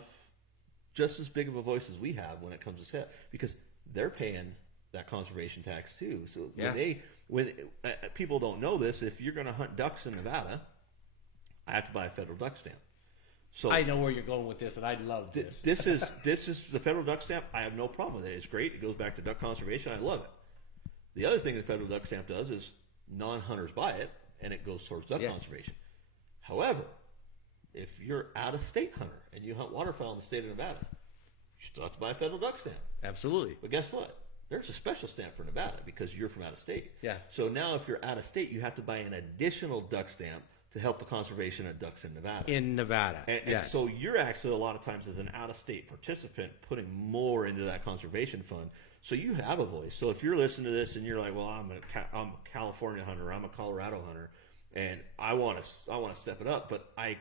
just as big of a voice as we have when it comes to set, because they're paying that conservation tax too. So when people don't know this, if you're going to hunt ducks in Nevada, I have to buy a federal duck stamp. So I know where you're going with this, and I love this. This is the federal duck stamp. I have no problem with it. It's great. It goes back to duck conservation. I love it. The other thing the federal duck stamp does is non-hunters buy it, and it goes towards duck conservation. However, if you're out-of-state hunter and you hunt waterfowl in the state of Nevada, you still have to buy a federal duck stamp. Absolutely. But guess what? There's a special stamp for Nevada because you're from out of state. Yeah. So now if you're out of state, you have to buy an additional duck stamp to help the conservation of ducks in Nevada. In Nevada. And so you're actually a lot of times as an out-of-state participant putting more into that conservation fund. So you have a voice. So if you're listening to this and you're like, well, I'm a California hunter, I'm a Colorado hunter, and I want to step it up, but I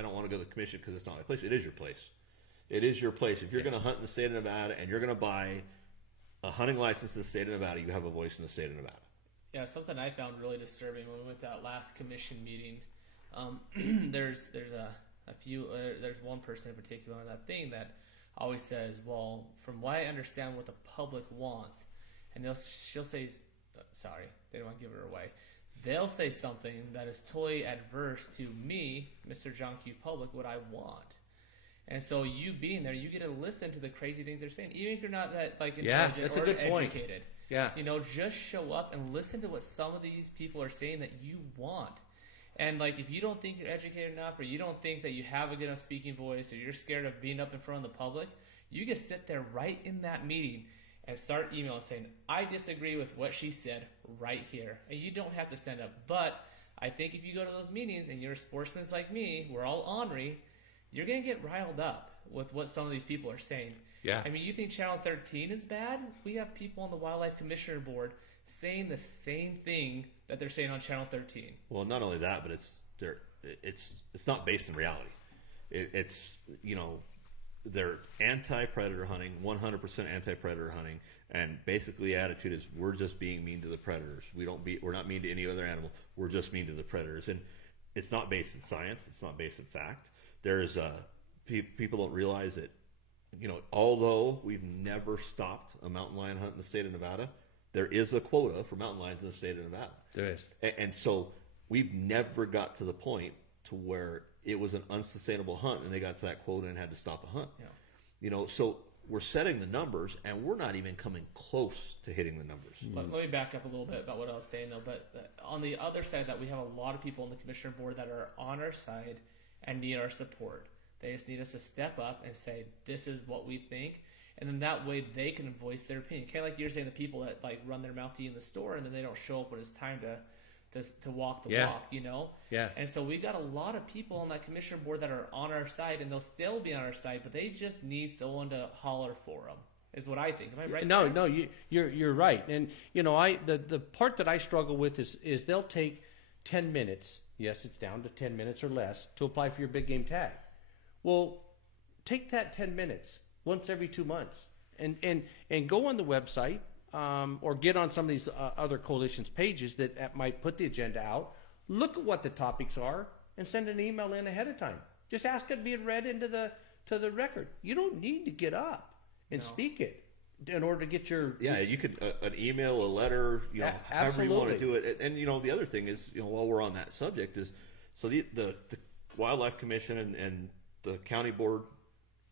don't want to go to the commission because it's not my place. It is your place. It is your place. If you're going to hunt in the state of Nevada and you're going to buy a hunting license in the state of Nevada, you have a voice in the state of Nevada. Yeah, something I found really disturbing when we went to that last commission meeting. There's one person in particular on that thing that always says, well, from what I understand what the public wants, and she'll say, sorry, they don't want to give her away. They'll say something that is totally adverse to me, Mr. John Q. Public, what I want. And so you being there, you get to listen to the crazy things they're saying, even if you're not that intelligent or educated. Yeah. Just show up and listen to what some of these people are saying that you want. And if you don't think you're educated enough, or you don't think that you have a good enough speaking voice, or you're scared of being up in front of the public, you can sit there right in that meeting and start emailing saying, I disagree with what she said right here. And you don't have to stand up. But I think if you go to those meetings and you're sportsmen like me, we're all ornery, you're going to get riled up with what some of these people are saying. Yeah. I mean, you think Channel 13 is bad? We have people on the Wildlife Commissioner Board saying the same thing that they're saying on Channel 13. Well, not only that, but it's not based in reality. They're anti-predator hunting, 100% anti-predator hunting, and basically the attitude is we're just being mean to the predators. We're not mean to any other animal. We're just mean to the predators, and it's not based in science. It's not based in fact. There's people don't realize that. Although we've never stopped a mountain lion hunt in the state of Nevada, there is a quota for mountain lions in the state of Nevada. There is. And so we've never got to the point to where it was an unsustainable hunt and they got to that quota and had to stop a hunt. Yeah. So we're setting the numbers and we're not even coming close to hitting the numbers. Let me back up a little bit about what I was saying, though. But on the other side, that we have a lot of people on the commissioner board that are on our side and need our support. They just need us to step up and say, this is what we think. And then that way they can voice their opinion. Kind of like you're saying, the people that run their mouth to you in the store and then they don't show up when it's time to walk the Yeah. walk, you know? Yeah. And so we've got a lot of people on that commissioner board that are on our side, and they'll still be on our side, but they just need someone to holler for them, is what I think. Am I right? No, there? no, you're right. And you know, the part that I struggle with is they'll take 10 minutes. Yes, it's down to 10 minutes or less to apply for your big game tag. Well, take that 10 minutes once every 2 months, and go on the website, or get on some of these other coalitions pages that might put the agenda out. Look at what the topics are and send an email in ahead of time. Just ask it to be read into the record. You don't need to get up and speak it in order to get your You could an email, a letter, you know, however you want to do it. And you know, the other thing is, you know, while we're on that subject is, so the Wildlife Commission and the county board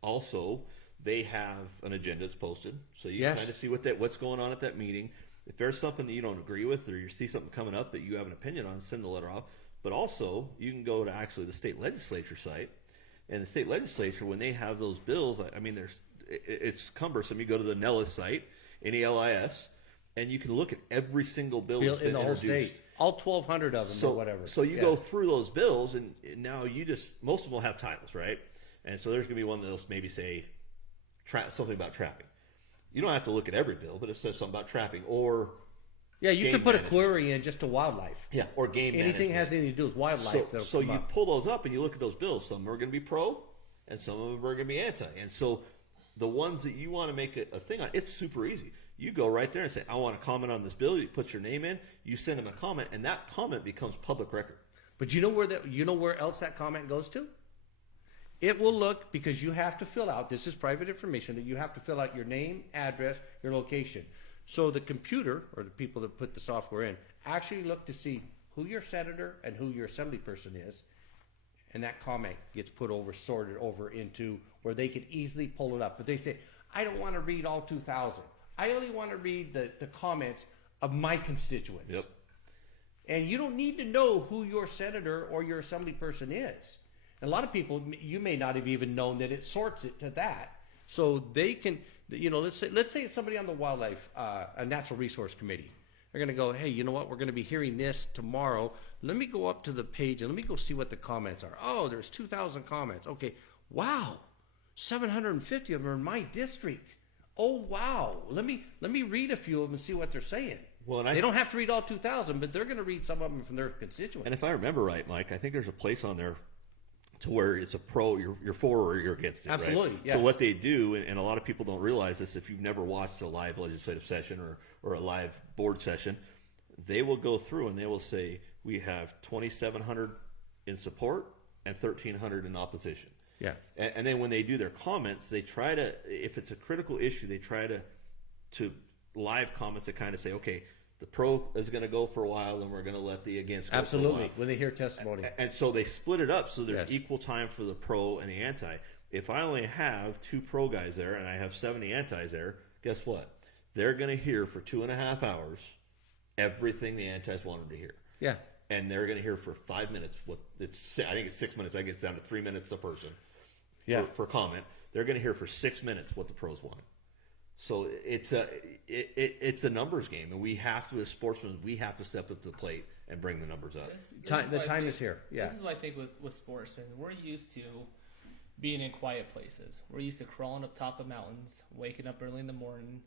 also, they have an agenda that's posted, so you can kind of see what's going on at that meeting. If there's something that you don't agree with, or you see something coming up that you have an opinion on, send the letter off. But also, you can go to actually the state legislature site, and the state legislature, when they have those bills, I mean, it's cumbersome. You go to the NELIS site, NELIS, and you can look at every single bill that's been in the whole introduced. state, all 1,200 of them, or whatever. So you go through those bills, and now most of them will have titles, right? And so there's going to be one that'll maybe say something about trapping. You don't have to look at every bill, but it says something about trapping or you can put a query in just to wildlife. Yeah, or game anything management. has anything to do with wildlife. So you pull those up and you look at those bills. Some are going to be pro, and some of them are going to be anti. And so the ones that you want to make a thing on, it's super easy. You go right there and say, I want to comment on this bill. You put your name in, you send them a comment, and that comment becomes public record. But you know where else that comment goes to? It will look, because you have to fill out, this is private information, that you have to fill out your name, address, your location. So the computer, or the people that put the software in, actually look to see who your senator and who your assembly person is, and that comment gets sorted over into where they can easily pull it up. But they say, I don't want to read all 2,000. I only want to read the comments of my constituents. Yep. And you don't need to know who your senator or your assembly person is. And a lot of people, you may not have even known that it sorts it to that. So they can, you know, let's say it's somebody on the wildlife, a natural resource committee. They're going to go, hey, you know what? We're going to be hearing this tomorrow. Let me go up to the page and let me go see what the comments are. Oh, there's 2,000 comments. Okay. Wow. 750 of them are in my district. Oh, wow. Let me read a few of them and see what they're saying. Well, they don't have to read all 2,000, but they're going to read some of them from their constituents. And if I remember right, Mike, I think there's a place on there to where it's a pro, you're for or you're against it. Absolutely, right? yes. So what they do, and a lot of people don't realize this, if you've never watched a live legislative session or a live board session, they will go through and they will say, we have 2,700 in support and 1,300 in opposition. Yeah. And then when they do their comments, they try to, if it's a critical issue, they try to live comments that kind of say, okay, the pro is going to go for a while, and we're going to let the against go Absolutely, for a while. when they hear testimony. And so they split it up so there's equal time for the pro and the anti. If I only have 2 pro guys there and I have 70 antis there, guess what? They're going to hear for 2.5 hours everything the antis want them to hear. Yeah. And they're going to hear for 5 minutes. I think it's 6 minutes. I get down to 3 minutes a person for comment. They're going to hear for 6 minutes what the pros want. So it's a numbers game, and we have to, as sportsmen, we have to step up to the plate and bring the numbers up. The time is here. Yeah. This is what I think with sportsmen. We're used to being in quiet places. We're used to crawling up top of mountains, waking up early in the morning,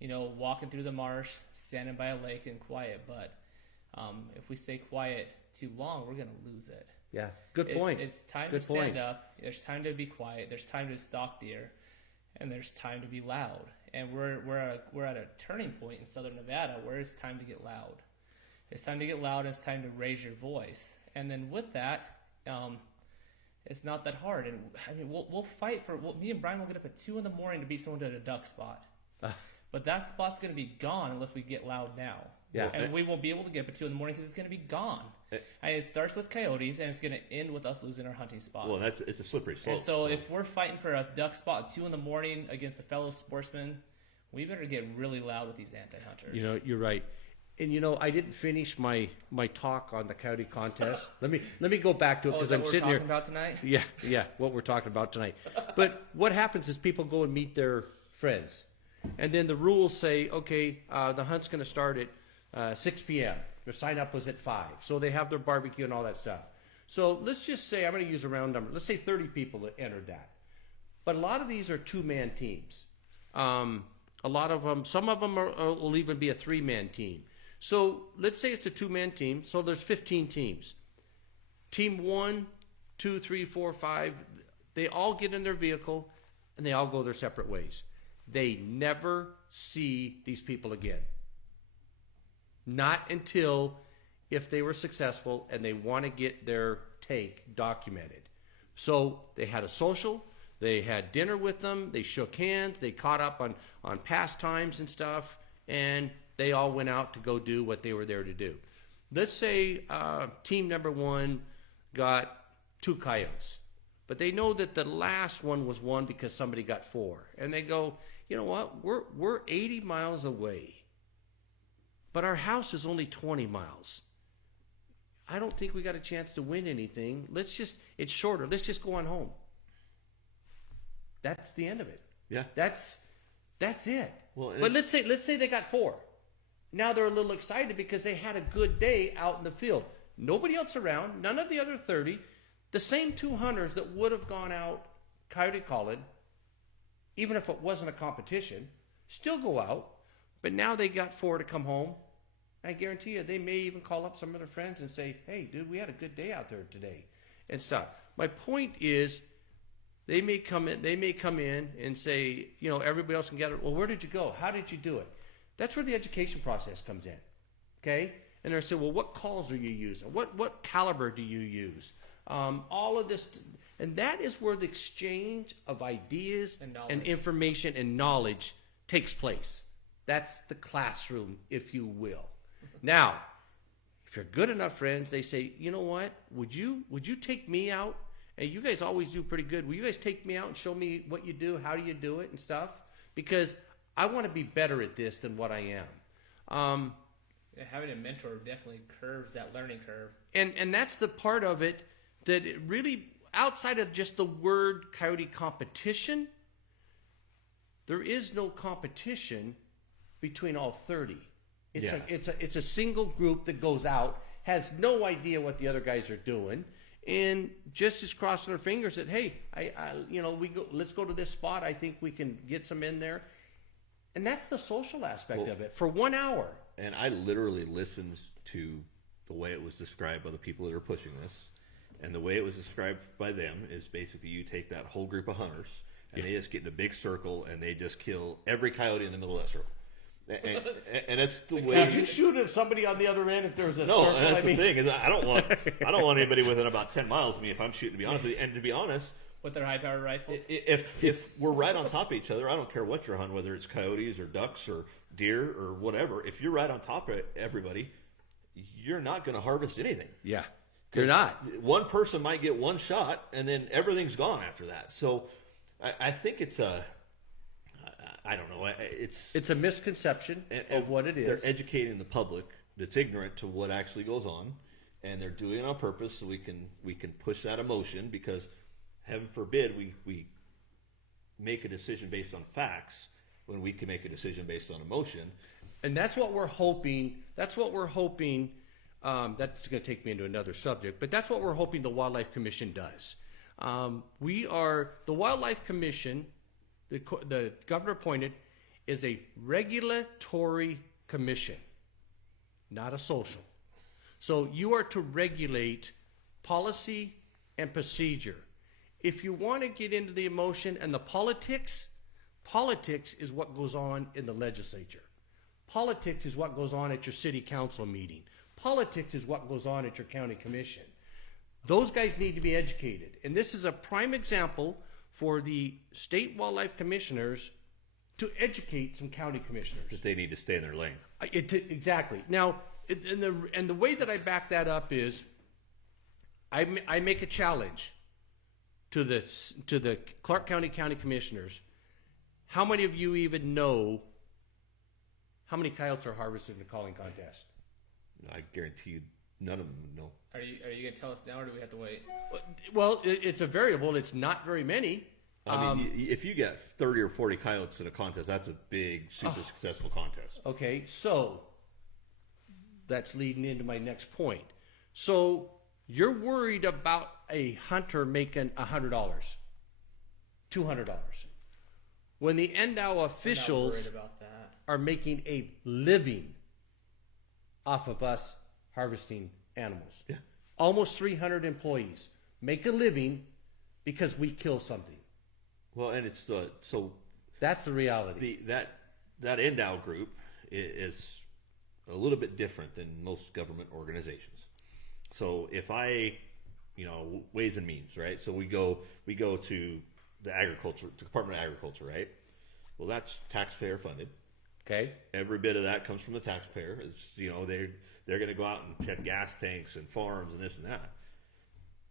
you know, walking through the marsh, standing by a lake and quiet. But if we stay quiet too long, we're going to lose it. Yeah. Good point. It's time to stand up. There's time to be quiet. There's time to stalk deer, and there's time to be loud. And we're at a turning point in Southern Nevada where it's time to get loud. It's time to get loud. And it's time to raise your voice. And then with that, it's not that hard. And I mean, we'll fight for. Me and Brian will get up at 2 a.m. to beat someone to a duck spot. But that spot's going to be gone unless we get loud now. Yeah. And we won't be able to get up at 2 a.m. because it's going to be gone. And it starts with coyotes, and it's going to end with us losing our hunting spots. Well, it's a slippery slope. And so if we're fighting for a duck spot at 2 a.m. against a fellow sportsman, we better get really loud with these anti-hunters. You know, you're right. And you know, I didn't finish my talk on the coyote contest. Let me go back to it because I'm sitting here. What we're talking about tonight? Yeah, what we're talking about tonight. But what happens is people go and meet their friends, and then the rules say, okay, the hunt's going to start at 6 p.m. Their sign up was at 5. So they have their barbecue and all that stuff. So let's just say, I'm going to use a round number. Let's say 30 people that entered that. But a lot of these are 2-man teams. A lot of them, some of them will even be a 3-man team. So let's say it's a 2-man team. So there's 15 teams. Team 1, 2, 3, 4, 5, they all get in their vehicle and they all go their separate ways. They never see these people again. Not until if they were successful and they want to get their take documented. So they had a social, they had dinner with them, they shook hands, they caught up on past times and stuff, and they all went out to go do what they were there to do. Let's say team number 1 got 2 coyotes, but they know that the last one was won because somebody got 4. And they go, you know what, we're 80 miles away, but our house is only 20 miles. I don't think we got a chance to win anything. It's shorter. Let's just go on home. That's the end of it. Yeah. That's it. Well, but let's say they got 4. Now they're a little excited because they had a good day out in the field. Nobody else around, none of the other 30. The same 2 hunters that would have gone out coyote calling, even if it wasn't a competition, still go out. But now they got 4 to come home. I guarantee you, they may even call up some of their friends and say, hey, dude, we had a good day out there today and stuff. My point is, they may come in and say, you know, everybody else can gather. Well, where did you go? How did you do it? That's where the education process comes in, okay? And they're saying, well, what calls are you using? What caliber do you use? All of this, and that is where the exchange of ideas and information and knowledge takes place. That's the classroom, if you will. Now, if you're good enough friends, they say, you know what? Would you take me out? And you guys always do pretty good. Will you guys take me out and show me what you do? How do you do it and stuff? Because I want to be better at this than what I am. Having a mentor definitely curves that learning curve. And that's the part of it that it really, outside of just the word coyote competition, there is no competition between all 30. It's a single group that goes out, has no idea what the other guys are doing, and just is crossing their fingers that, hey, let's go to this spot. I think we can get some in there. And that's the social aspect of it for 1 hour. And I literally listened to the way it was described by the people that are pushing this. And the way it was described by them is basically you take that whole group of hunters and they just get in a big circle and they just kill every coyote in the middle of that circle. And that's the way. Would you shoot at somebody on the other end if there was a no, circle? that's the thing is I don't want anybody within about 10 miles of me if I'm shooting. To be honest with you, and to be honest, with their high-powered rifles. If we're right on top of each other, I don't care what you're hunting, whether it's coyotes or ducks or deer or whatever. If you're right on top of everybody, you're not going to harvest anything. Yeah, you're not. One person might get one shot, and then everything's gone after that. So I think it's I don't know. It's a misconception of what it is. They're educating the public that's ignorant to what actually goes on, and they're doing it on purpose so we can push that emotion because, heaven forbid, we make a decision based on facts when we can make a decision based on emotion. And that's what we're hoping. That's what we're hoping. That's going to take me into another subject, but that's what we're hoping the Wildlife Commission does. The Wildlife Commission, the governor appointed, is a regulatory commission, not a social. So you are to regulate policy and procedure. If you want to get into the emotion and the politics is what goes on in the legislature. Politics is what goes on at your city council meeting. Politics is what goes on at your county commission. Those guys need to be educated. And this is a prime example for the state wildlife commissioners to educate some county commissioners. That they need to stay in their lane. Exactly. Now, and the way that I back that up is I make a challenge to the Clark County commissioners. How many of you even know how many coyotes are harvested in a calling contest? I guarantee you none of them know. Are you going to tell us now, or do we have to wait? Well, it's a variable. It's not very many. I mean, if you get 30 or 40 coyotes in a contest, that's a big, super successful contest. Okay, so that's leading into my next point. So you're worried about a hunter making $100, $200, when the NDOW officials worried about that. are making a living off of us harvesting animals. Yeah. Almost 300 employees make a living because we kill something. Well, and it's so That's the reality. that NDOW group is a little bit different than most government organizations. So if I, Ways and Means, right? So we go to the Department of Agriculture, right? Well, that's taxpayer funded. Okay. Every bit of that comes from the taxpayer. It's, they're going to go out and check gas tanks and farms and this and that.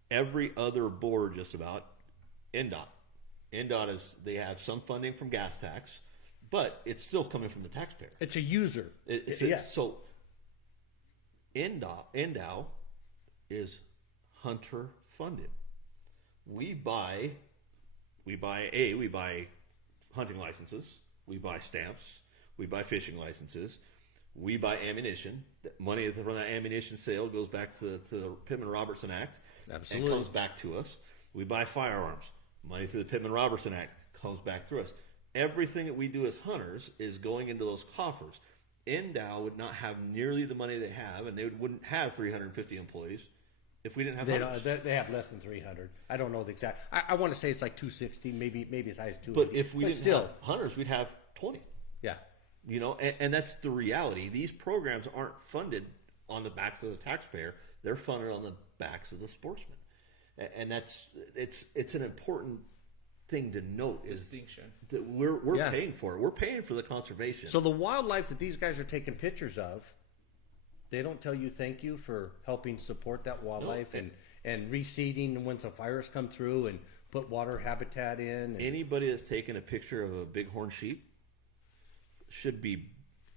Every other board, just about, NDOT. NDOT they have some funding from gas tax, but it's still coming from the taxpayer. It's a user. So NDOW is hunter funded. We buy hunting licenses, we buy stamps, we buy fishing licenses, we buy ammunition. The money from that ammunition sale goes back to the Pittman-Robertson Act. Absolutely. And comes back to us. We buy firearms. Money through the Pittman-Robertson Act comes back through us. Everything that we do as hunters is going into those coffers. NDOW would not have nearly the money they have, and they wouldn't have 350 employees if we didn't have hunters. They have less than 300. I don't know the exact. I want to say it's like 260, maybe as high as 200. But if we didn't have hunters, we'd have 20. Yeah. And that's the reality. These programs aren't funded on the backs of the taxpayer. They're funded on the backs of the sportsmen. And it's an important thing to note is distinction that we're paying for it. We're paying for the conservation. So the wildlife that these guys are taking pictures of, they don't tell you thank you for helping support that wildlife and reseeding once the fires come through and put water habitat in. Anybody that's taken a picture of a bighorn sheep should be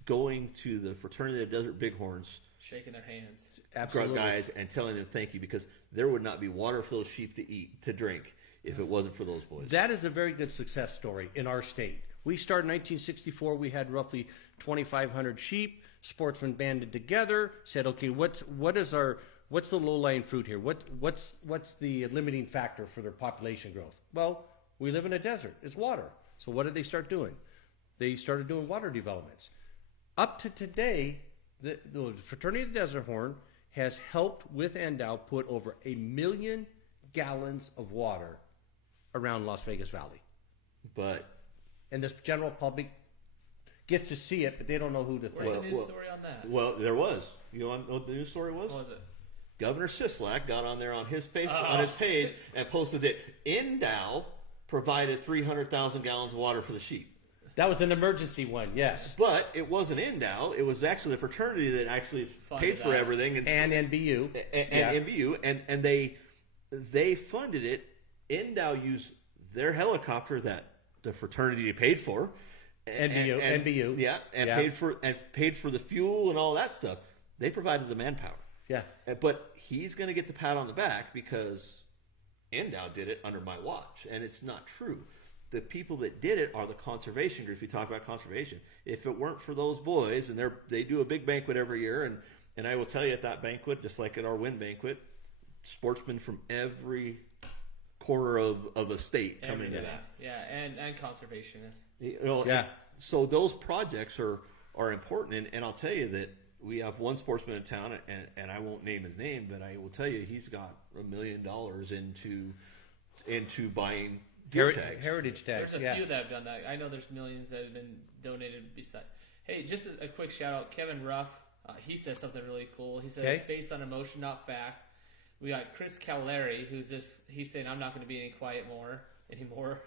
going to the Fraternity of the Desert Bighorns, shaking their hands, absolutely, guys, and telling them thank you, because there would not be water for those sheep to drink if it wasn't for those boys. That is a very good success story in our state. We started in 1964. We had roughly 2,500 sheep. Sportsmen banded together, said, okay, what's the low-lying fruit here? What's the limiting factor for their population growth? Well, we live in a desert. It's water. So what did they start doing? They started doing water developments. Up to today, the Fraternity of the Desert Horn has helped with NDOW put over 1 million gallons of water around Las Vegas Valley. And this general public gets to see it, but they don't know who to thank. What's the news story on that? Well, there was. You want to know what the news story was? What was it? Governor Sisolak got on there on his Facebook, on his page, and posted that NDOW provided 300,000 gallons of water for the sheep. That was an emergency one, yes. But it wasn't NDOW. It was actually the fraternity that actually paid for everything. And NBU. And NBU. And they funded it. NDOW used their helicopter that the fraternity paid for. NBU. Yeah, and paid for the fuel and all that stuff. They provided the manpower. Yeah. But he's going to get the pat on the back because NDOW did it under my watch. And it's not true. The people that did it are the conservation groups. We talk about conservation. If it weren't for those boys, and they do a big banquet every year, and I will tell you at that banquet, just like at our wind banquet, sportsmen from every corner of a state come into that. Yeah, and conservationists. So those projects are important, and I'll tell you that we have one sportsman in town, and I won't name his name, but I will tell you he's got $1 million into buying heritage tags. There's a few that have done that. I know there's millions that have been donated beside. Hey, just a quick shout out, Kevin Ruff. He says something really cool. He says it's based on emotion, not fact. We got Chris Caleri, he's saying I'm not going to be any quiet anymore.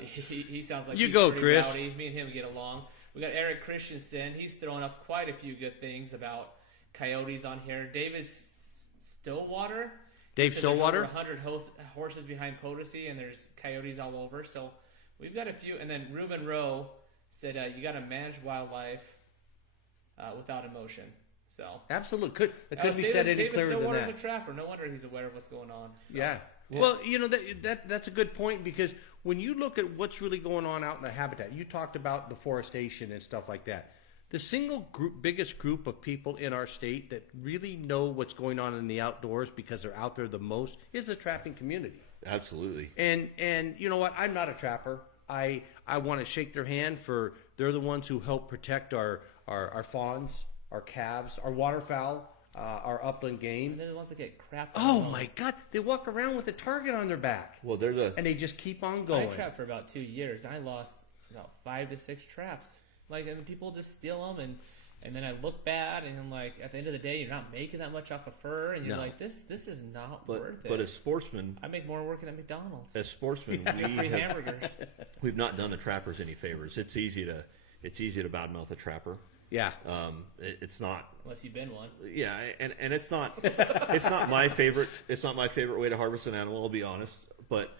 he sounds like you he's go, pretty Chris. rowdy. Me and him get along. We got Eric Christensen. He's throwing up quite a few good things about coyotes on here. David Stillwater. Dave Stillwater. There's over 100 horses behind Potosi, and there's coyotes all over. So we've got a few. And then Ruben Rowe said you got to manage wildlife without emotion. So absolutely, it couldn't be said any clearer than that. David Stillwater's a trapper. No wonder he's aware of what's going on. So. Yeah. Well, that's a good point, because when you look at what's really going on out in the habitat, you talked about deforestation and stuff like that. the single biggest group of people in our state that really know what's going on in the outdoors because they're out there the most is the trapping community. Absolutely. And you know what? I'm not a trapper. I want to shake their hand for they're the ones who help protect our fawns, our calves, our waterfowl, our upland game. And they're the ones that get crapped. Oh my God! They walk around with a target on their back. Well, they're and they just keep on going. I trapped for about 2 years. I lost about 5 to 6 traps. Like, and people just steal them, and then I look bad, and I'm like, at the end of the day, you're not making that much off of fur, and you're like, this is not worth it. But as sportsmen, I make more working at McDonald's. As sportsmen, free hamburgers. We've not done the trappers any favors. It's easy to badmouth a trapper. Yeah. It's not unless you've been one. Yeah, and it's not my favorite. It's not my favorite way to harvest an animal. I'll be honest, but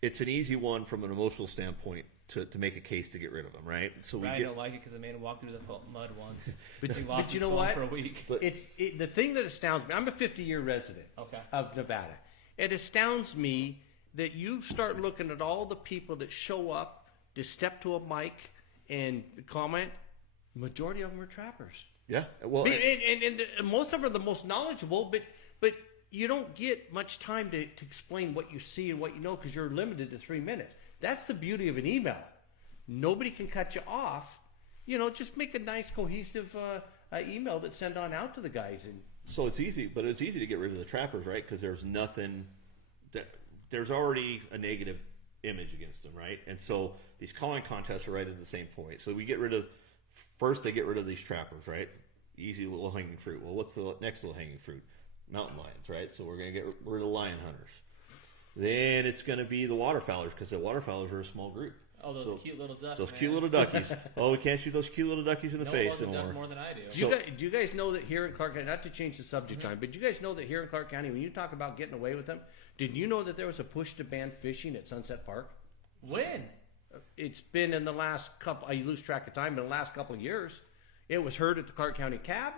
it's an easy one from an emotional standpoint to make a case to get rid of them, right? So Ryan don't like it because I made him walk through the mud once. But he lost you his know phone what? for a week. But the thing that astounds me. I'm a 50-year resident of Nevada. It astounds me that you start looking at all the people that show up to step to a mic and comment. Majority of them are trappers. Yeah, well, and most of them are the most knowledgeable, but you don't get much time to explain what you see and what you know because you're limited to 3 minutes. That's the beauty of an email. Nobody can cut you off. Just make a nice, cohesive email that send on out to the guys. And so it's easy, but it's easy to get rid of the trappers, right? Because there's nothing there's already a negative image against them, right? And so these calling contests are right at the same point. So we get rid of. First, they get rid of these trappers, right? Easy little hanging fruit. Well, what's the next little hanging fruit? Mountain lions, right? So we're going to get rid of lion hunters. Then it's going to be the waterfowlers because the waterfowlers are a small group. Oh, those cute little ducks. Those cute little duckies. Oh, we can't shoot those cute little duckies in the face anymore. More than I do. Do you guys know that here in Clark County, not to change the subject, John, but do you guys know that here in Clark County, when you talk about getting away with them, did you know that there was a push to ban fishing at Sunset Park? When? It's been in the last couple, I lose track of time, but in the last couple of years. It was heard at the Clark County Cab.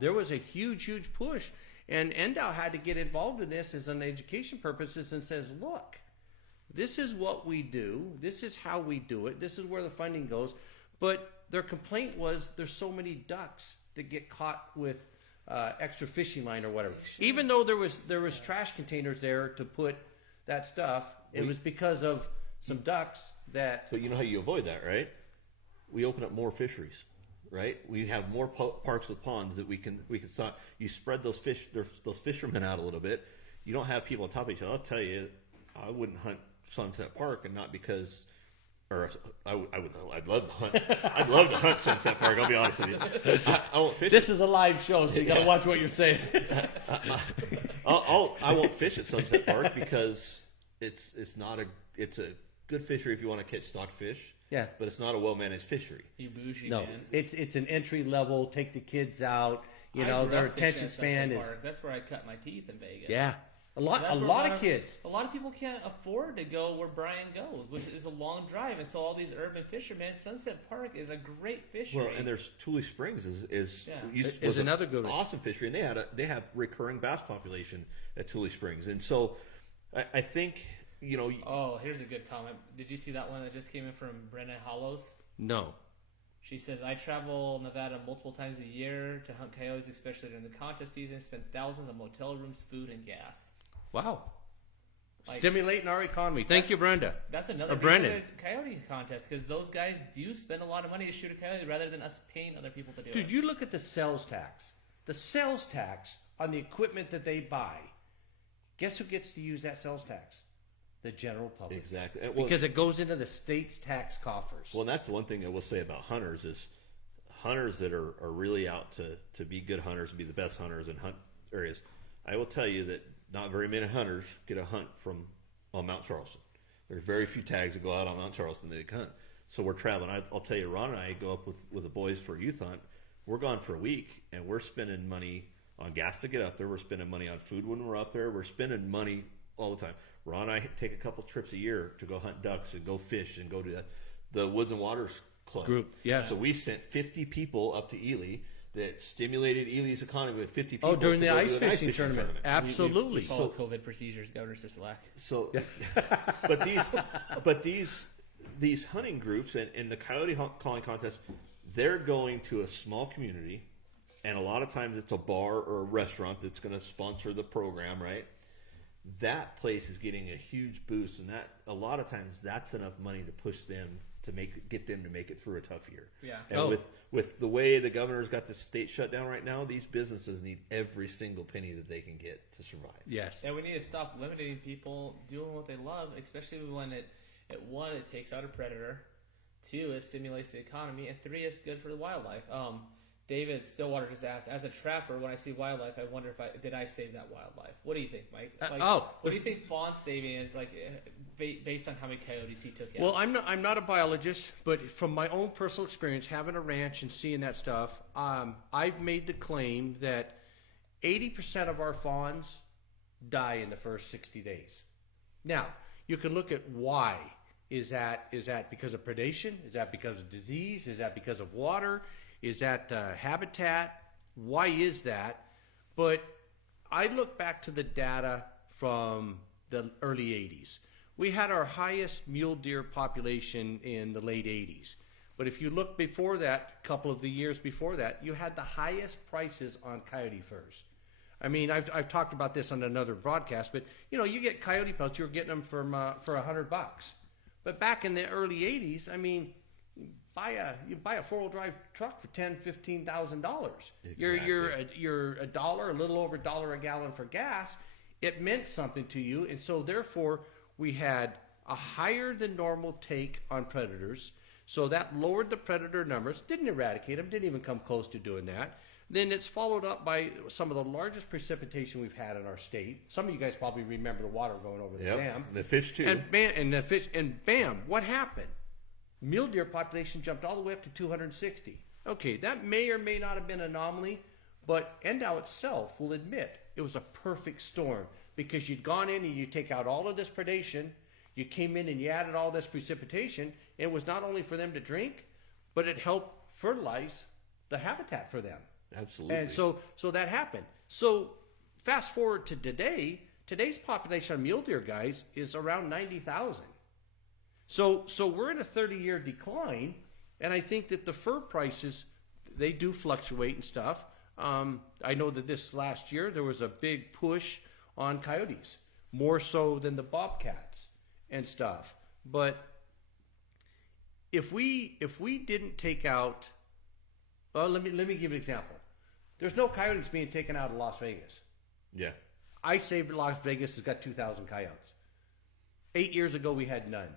There was a huge push. And NDOW had to get involved in this as an education purposes and says, look, this is what we do. This is how we do it. This is where the funding goes. But their complaint was there's so many ducks that get caught with extra fishing line or whatever. Even though there was trash containers there to put that stuff, it was because of some ducks that... So you know how you avoid that, right? We open up more fisheries. Right, we have more parks with ponds that we can stop. You spread those fishermen out a little bit. You don't have people on top of each other. I'll tell you, I wouldn't hunt Sunset Park, and not because, or I'd love to hunt. I'd love to hunt Sunset Park. I'll be honest with you. I won't fish. This is a live show, so you got to watch what you're saying. I won't fish at Sunset Park because it's a good fishery if you want to catch stockfish. Yeah, but it's not a well-managed fishery. You bougie, no, man. It's an entry level. Take the kids out. Their attention span is. That's where I cut my teeth in Vegas. Yeah, a lot of kids. A lot of people can't afford to go where Brian goes, which is a long drive, and so all these urban fishermen. Sunset Park is a great fishery. Well, and there's Tule Springs is another good one. Awesome fishery, and they have recurring bass population at Tule Springs, and so I think. Oh, here's a good comment. Did you see that one that just came in from Brenna Hollows? No. She says, I travel Nevada multiple times a year to hunt coyotes, especially during the contest season. Spend thousands on motel rooms, food, and gas. Wow. Stimulating our economy. Thank you, Brenda. That's another Brendan. Coyote contest because those guys do spend a lot of money to shoot a coyote rather than us paying other people to do it. Dude, you look at the sales tax. The sales tax on the equipment that they buy. Guess who gets to use that sales tax? The general public. Exactly. Because it goes into the state's tax coffers. Well, and that's the one thing I will say about hunters is hunters that are really out to be good hunters and be the best hunters in hunt areas. I will tell you that not very many hunters get a hunt on Mount Charleston. There's very few tags that go out on Mount Charleston that hunt. So we're traveling. I'll tell you, Ron and I go up with the boys for a youth hunt. We're gone for a week, and we're spending money on gas to get up there. We're spending money on food when we're up there. We're spending money all the time. Ron and I take a couple trips a year to go hunt ducks and go fish and go to the Woods and Waters Club. Group, yeah. So we sent 50 people up to Ely that stimulated Ely's economy with 50 people. Oh, during the ice fishing tournament. Absolutely. We follow COVID procedures, Governor Sisolak. So, but these hunting groups and the coyote calling contest, they're going to a small community, and a lot of times it's a bar or a restaurant that's going to sponsor the program, right? That place is getting a huge boost, and that a lot of times that's enough money to push them to get them to make it through a tough year. Yeah. And with the way the governor's got the state shut down right now, these businesses need every single penny that they can get to survive. Yes. And we need to stop limiting people doing what they love, especially when it takes out a predator. 2, it stimulates the economy, and 3, it's good for the wildlife. David Stillwater just asked, as a trapper, when I see wildlife, I wonder did I save that wildlife? What do you think, Mike? What do you think Fawn's saving is, based on how many coyotes he took out? Well, I'm not a biologist, but from my own personal experience, having a ranch and seeing that stuff, I've made the claim that 80% of our fawns die in the first 60 days. Now, you can look at why. Is that because of predation? Is that because of disease? Is that because of water? Is that habitat? Why is that? But I look back to the data from the early 80s. We had our highest mule deer population in the late 80s. But if you look before that, a couple of the years before that, you had the highest prices on coyote furs. I mean, I've talked about this on another broadcast, but you get coyote pelts, you're getting them for $100. But back in the early 80s, I mean, you buy a 4-wheel drive truck for $10,000, $15,000. Exactly. You're a little over $1 a gallon for gas. It meant something to you, and so therefore we had a higher than normal take on predators. So that lowered the predator numbers. Didn't eradicate them. Didn't even come close to doing that. Then it's followed up by some of the largest precipitation we've had in our state. Some of you guys probably remember the water going over the dam. The fish too. And bam, what happened? Mule deer population jumped all the way up to 260. Okay, that may or may not have been an anomaly, but Endow itself will admit it was a perfect storm because you'd gone in and you take out all of this predation, you came in and you added all this precipitation. It was not only for them to drink, but it helped fertilize the habitat for them. Absolutely. And so that happened. So fast forward to today, today's population of mule deer, guys, is around 90,000. So we're in a 30-year decline, and I think that the fur prices, they do fluctuate and stuff. I know that this last year there was a big push on coyotes, more so than the bobcats and stuff. But if we didn't take out, well, let me give you an example. There's no coyotes being taken out of Las Vegas. Yeah. I saved Las Vegas has got 2,000 coyotes. 8 years ago we had none.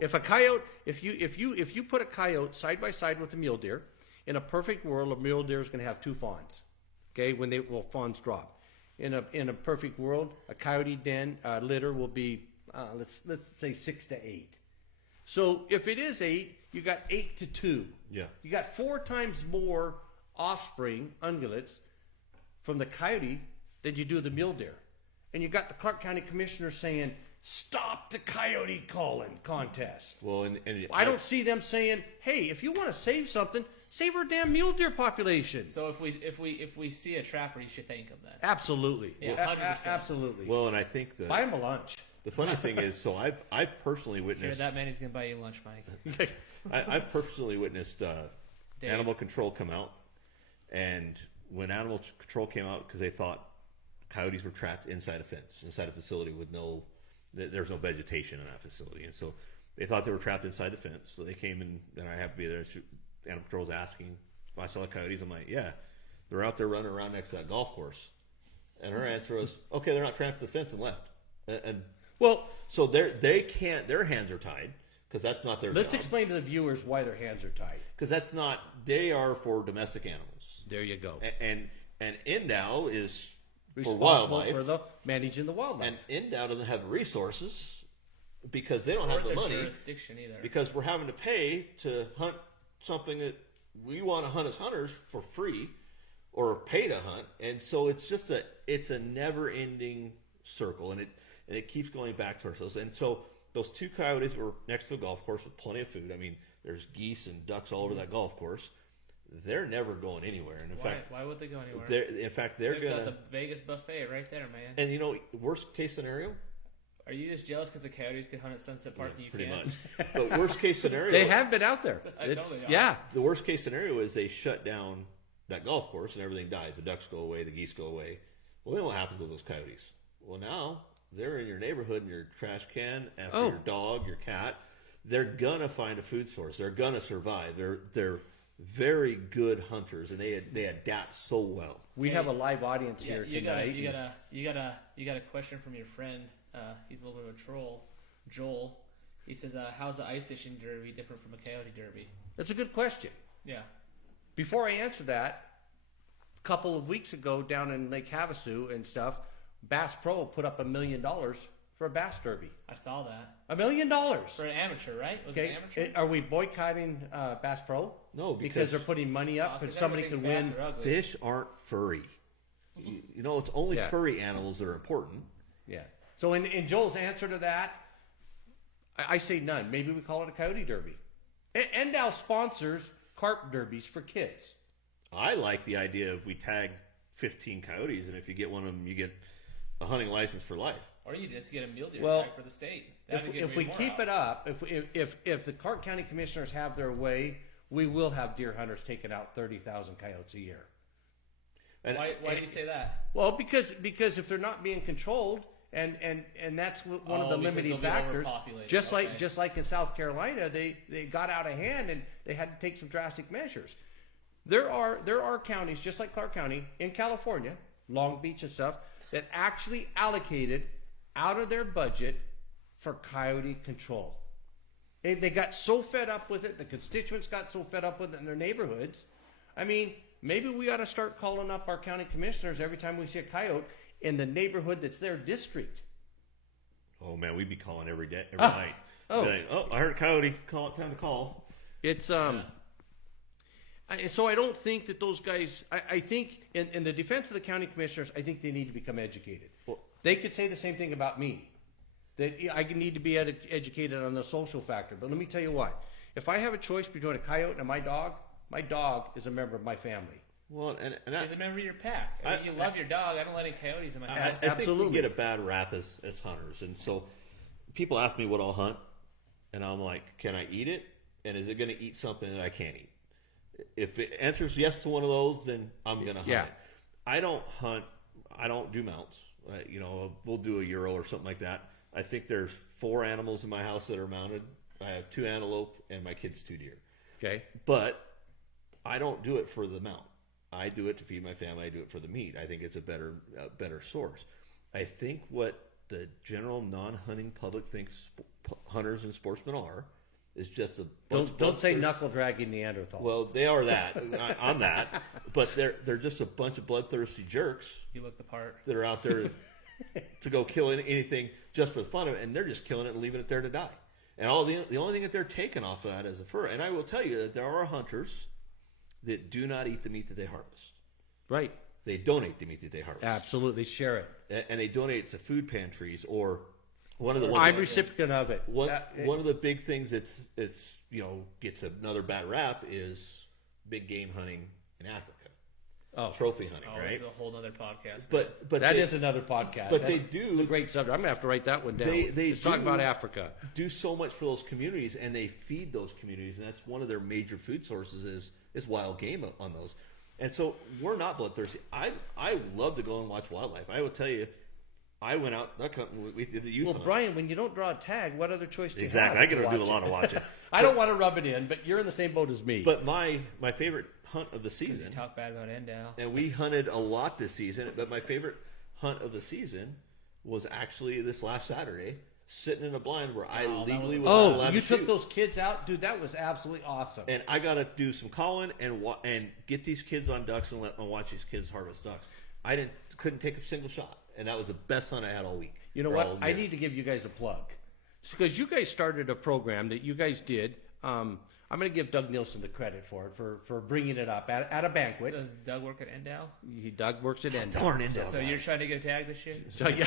If a coyote, if you put a coyote side by side with a mule deer, in a perfect world, a mule deer is going to have 2 fawns. Okay, fawns drop. In a perfect world, a coyote den litter will be let's say 6 to 8. So if it is 8, you got 8 to 2. Yeah. You got 4 times more offspring ungulates from the coyote than you do the mule deer, and you got the Clark County Commissioner saying, "Stop the coyote calling contest." Well, and I don't see them saying, "Hey, if you want to save something, save our damn mule deer population." So if we see a trapper, you should thank him then. Absolutely, Yeah, 100%. absolutely. Well, and I think that Buy him a lunch. the funny thing is, so I've personally Hear witnessed that man, he's gonna buy you lunch, Mike. I've personally witnessed animal control come out, and when animal control came out, because they thought coyotes were trapped inside a fence, inside a facility with there's no vegetation in that facility, and so they thought they were trapped inside the fence. So they came in, and I happened to be there. Animal control's asking if I saw the coyotes. I'm like, yeah, they're out there running around next to that golf course. And her answer was, okay, they're not trapped to the fence and left. And Well, so they can't. Their hands are tied because that's not their. let's job. explain to the viewers why their hands are tied. Because that's not. They are for domestic animals. There you go. And Endow is for Responsible wildlife. for the managing the wildlife. And Endow doesn't have the resources because they don't have the money. Jurisdiction either. Because we're having to pay to hunt something that we want to hunt as hunters for free, or pay to hunt, and so it's a never-ending circle, and it keeps going back to ourselves. And so those 2 coyotes were next to a golf course with plenty of food. I mean, there's geese and ducks all over that golf course. They're never going anywhere. And in fact, why would they go anywhere? they're They've gonna got the Vegas buffet right there, man. And worst case scenario, Are you just jealous because the Coyotes can hunt at Sunset Park and you pretty can't? much. But worst case scenario, They have been out there. I It's, totally are. yeah. the worst case scenario is they shut down that golf course and everything dies. The ducks go away, the geese go away. Well, then what happens to those coyotes? Well, now they're in your neighborhood in your trash can after your dog, your cat. They're gonna find a food source. They're gonna survive. They're very good hunters, and they adapt so well. We have a live audience Yeah, here you tonight. got a question from your friend. He's a little bit of a troll, Joel. He says, "How's the ice fishing derby different from a coyote derby?" That's a good question. Yeah. Before I answer that, a couple of weeks ago down in Lake Havasu and stuff, Bass Pro put up $1 million for a bass derby. I saw that. $1 million. For an amateur, right? Was it Okay, an amateur? are we boycotting Bass Pro? No, because because they're putting money up and 'cause somebody can everything's win. bass are ugly. fish aren't furry. You know, it's only Yeah. furry animals that are important. Yeah. So in Joel's answer to that, I say none. Maybe we call it a coyote derby. And now sponsors carp derbies for kids. I like the idea of we tag 15 coyotes, and if you get one of them, you get a hunting license for life. Or you just get a mule deer Well, tag for the state. If we keep it up, if the Clark County Commissioners have their way, we will have deer hunters taking out 30,000 coyotes a year. And Why do you say that? Well, because if they're not being controlled, and that's one of the because limiting they'll be factors. overpopulated. Just Okay. like in South Carolina, they got out of hand and they had to take some drastic measures. There are counties just like Clark County in California, Long Beach and stuff, that actually allocated out of their budget for coyote control. They got so fed up with it. The constituents got so fed up with it in their neighborhoods. I mean, maybe we ought to start calling up our county commissioners every time we see a coyote in the neighborhood that's their district. oh man, we'd be calling every day, every night. Oh. Be like, I heard a coyote. Time to call. It's so I don't think that those guys. I think in the defense of the county commissioners, I think they need to become educated. Well- They could say the same thing about me. That I need to be educated on the social factor. But let me tell you what: if I have a choice between a coyote and my dog is a member of my family. Well, and He's a member of your pack. I mean, you love your dog. I don't let any coyotes in my I house. think Absolutely. we get a bad rap as hunters, and so people ask me what I'll hunt, and I'm like, can I eat it? And is it going to eat something that I can't eat? If it answers yes to one of those, then I'm going to hunt Yeah. it. I don't hunt. I don't do mounts. We'll do a Euro or something like that. I think there's 4 animals in my house that are mounted. I have 2 antelope and my kids 2 deer. Okay. But I don't do it for the mount. I do it to feed my family. I do it for the meat. I think it's a better source. I think what the general non-hunting public thinks hunters and sportsmen are is just a bunch of Don't say bloodthirsty- knuckle dragging Neanderthals. Well, they are that. I'm that. But they're just a bunch of bloodthirsty jerks You look the part. that are out there to go kill anything just for the fun of it, and they're just killing it and leaving it there to die. And the only thing that they're taking off of that is the fur. And I will tell you that there are hunters that do not eat the meat that they harvest. right. They donate the meat that they harvest. Absolutely, share it. And they donate it to food pantries or one of the I'm ones, recipient of it. one of the big things that's gets another bad rap is big game hunting in Africa. Oh, Trophy hunting, Oh, right? it's a whole other podcast. But that they is another podcast. but That's- they do- It's a great subject. I'm gonna have to write that one down. They Let's talk do- about Africa. do so much for those communities, and they feed those communities, and that's one of their major food sources is wild game on those. And so we're not bloodthirsty. I love to go and watch wildlife. I will tell you, I went out duck hunting with the youth. Well, hunt. Brian, when you don't draw a tag, what other choice do you Exactly. have? I get to do a watch lot it? of watching. I don't want to rub it in, but you're in the same boat as me. But my favorite hunt of the Because you season, talk bad about Endow. and we hunted a lot this season, but my favorite hunt of the season was actually this last Saturday, sitting in a blind where I Oh, that legally was- was not oh, allowed you to took shoot. those kids out, dude. That was absolutely awesome. And I got to do some calling and get these kids on ducks and let them watch these kids harvest ducks. I couldn't take a single shot, and that was the best hunt I had all week. You know or all what? I year. need to give you guys a plug because you guys started a program that you guys did. I'm going to give Doug Nielsen the credit for it for bringing it up at a banquet. Does Doug work at Endow? Doug works at Endo. Darn Indo. So you're trying to get a tag this year? So yeah.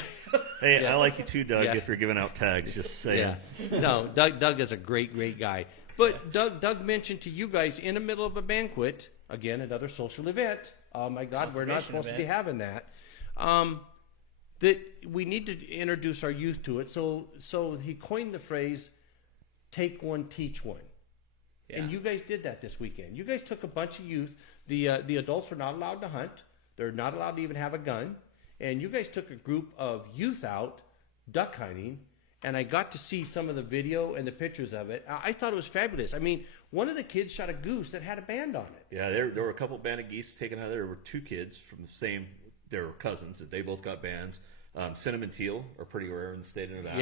Hey, Yeah. I like you too, Doug. Yeah. If you're giving out tags, just saying. Yeah. No, Doug is a great guy. But Doug mentioned to you guys in the middle of a banquet, again, another social event. Oh my God, we're not Conservation supposed to event. be having that. That we need to introduce our youth to it. So he coined the phrase, "Take one, teach one." Yeah. And you guys did that this weekend. You guys took a bunch of youth. The adults were not allowed to hunt. They're not allowed to even have a gun. And you guys took a group of youth out duck hunting. And I got to see some of the video and the pictures of it. I thought it was fabulous. I mean, one of the kids shot a goose that had a band on it. Yeah, there were a couple band of geese taken out. There were 2 kids from the same. They were cousins that they both got bands. Cinnamon teal are pretty rare in the state of Nevada.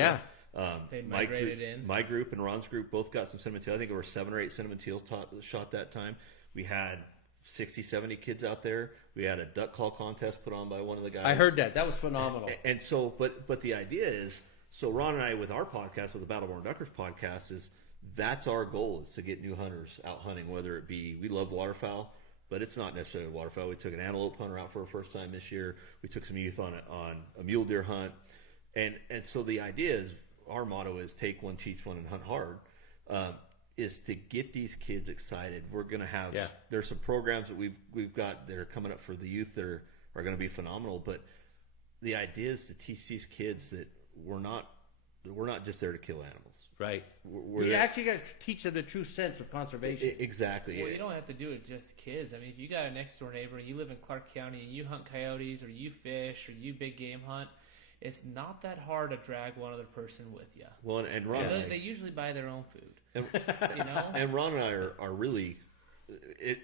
Yeah. They migrated in. My group and Ron's group both got some cinnamon teal. I think there were 7 or 8 cinnamon teals shot that time. We had 60, 70 kids out there. We had a duck call contest put on by one of the guys. I heard that. That was phenomenal. And so, but the idea is, so Ron and I, with our podcast, with the Battleborn Duckers podcast, is that's our goal, is to get new hunters out hunting, whether it be, we love waterfowl, but it's not necessarily waterfowl. We took an antelope hunter out for the first time this year. We took some youth on a mule deer hunt. And so the idea is, our motto is take one, teach one, and hunt hard, is to get these kids excited. We're going to have, there's some programs that we've got that are coming up for the youth that are going to be phenomenal. But the idea is to teach these kids that we're not just there to kill animals. Right. We're actually got to teach them the true sense of conservation. Exactly. Well, you don't have to do it just kids. I mean, if you got a next door neighbor, you live in Clark County, and you hunt coyotes, or you fish, or you big game hunt, it's not that hard to drag one other person with you. Well, and Ron, they usually buy their own food. And, and Ron and I are really,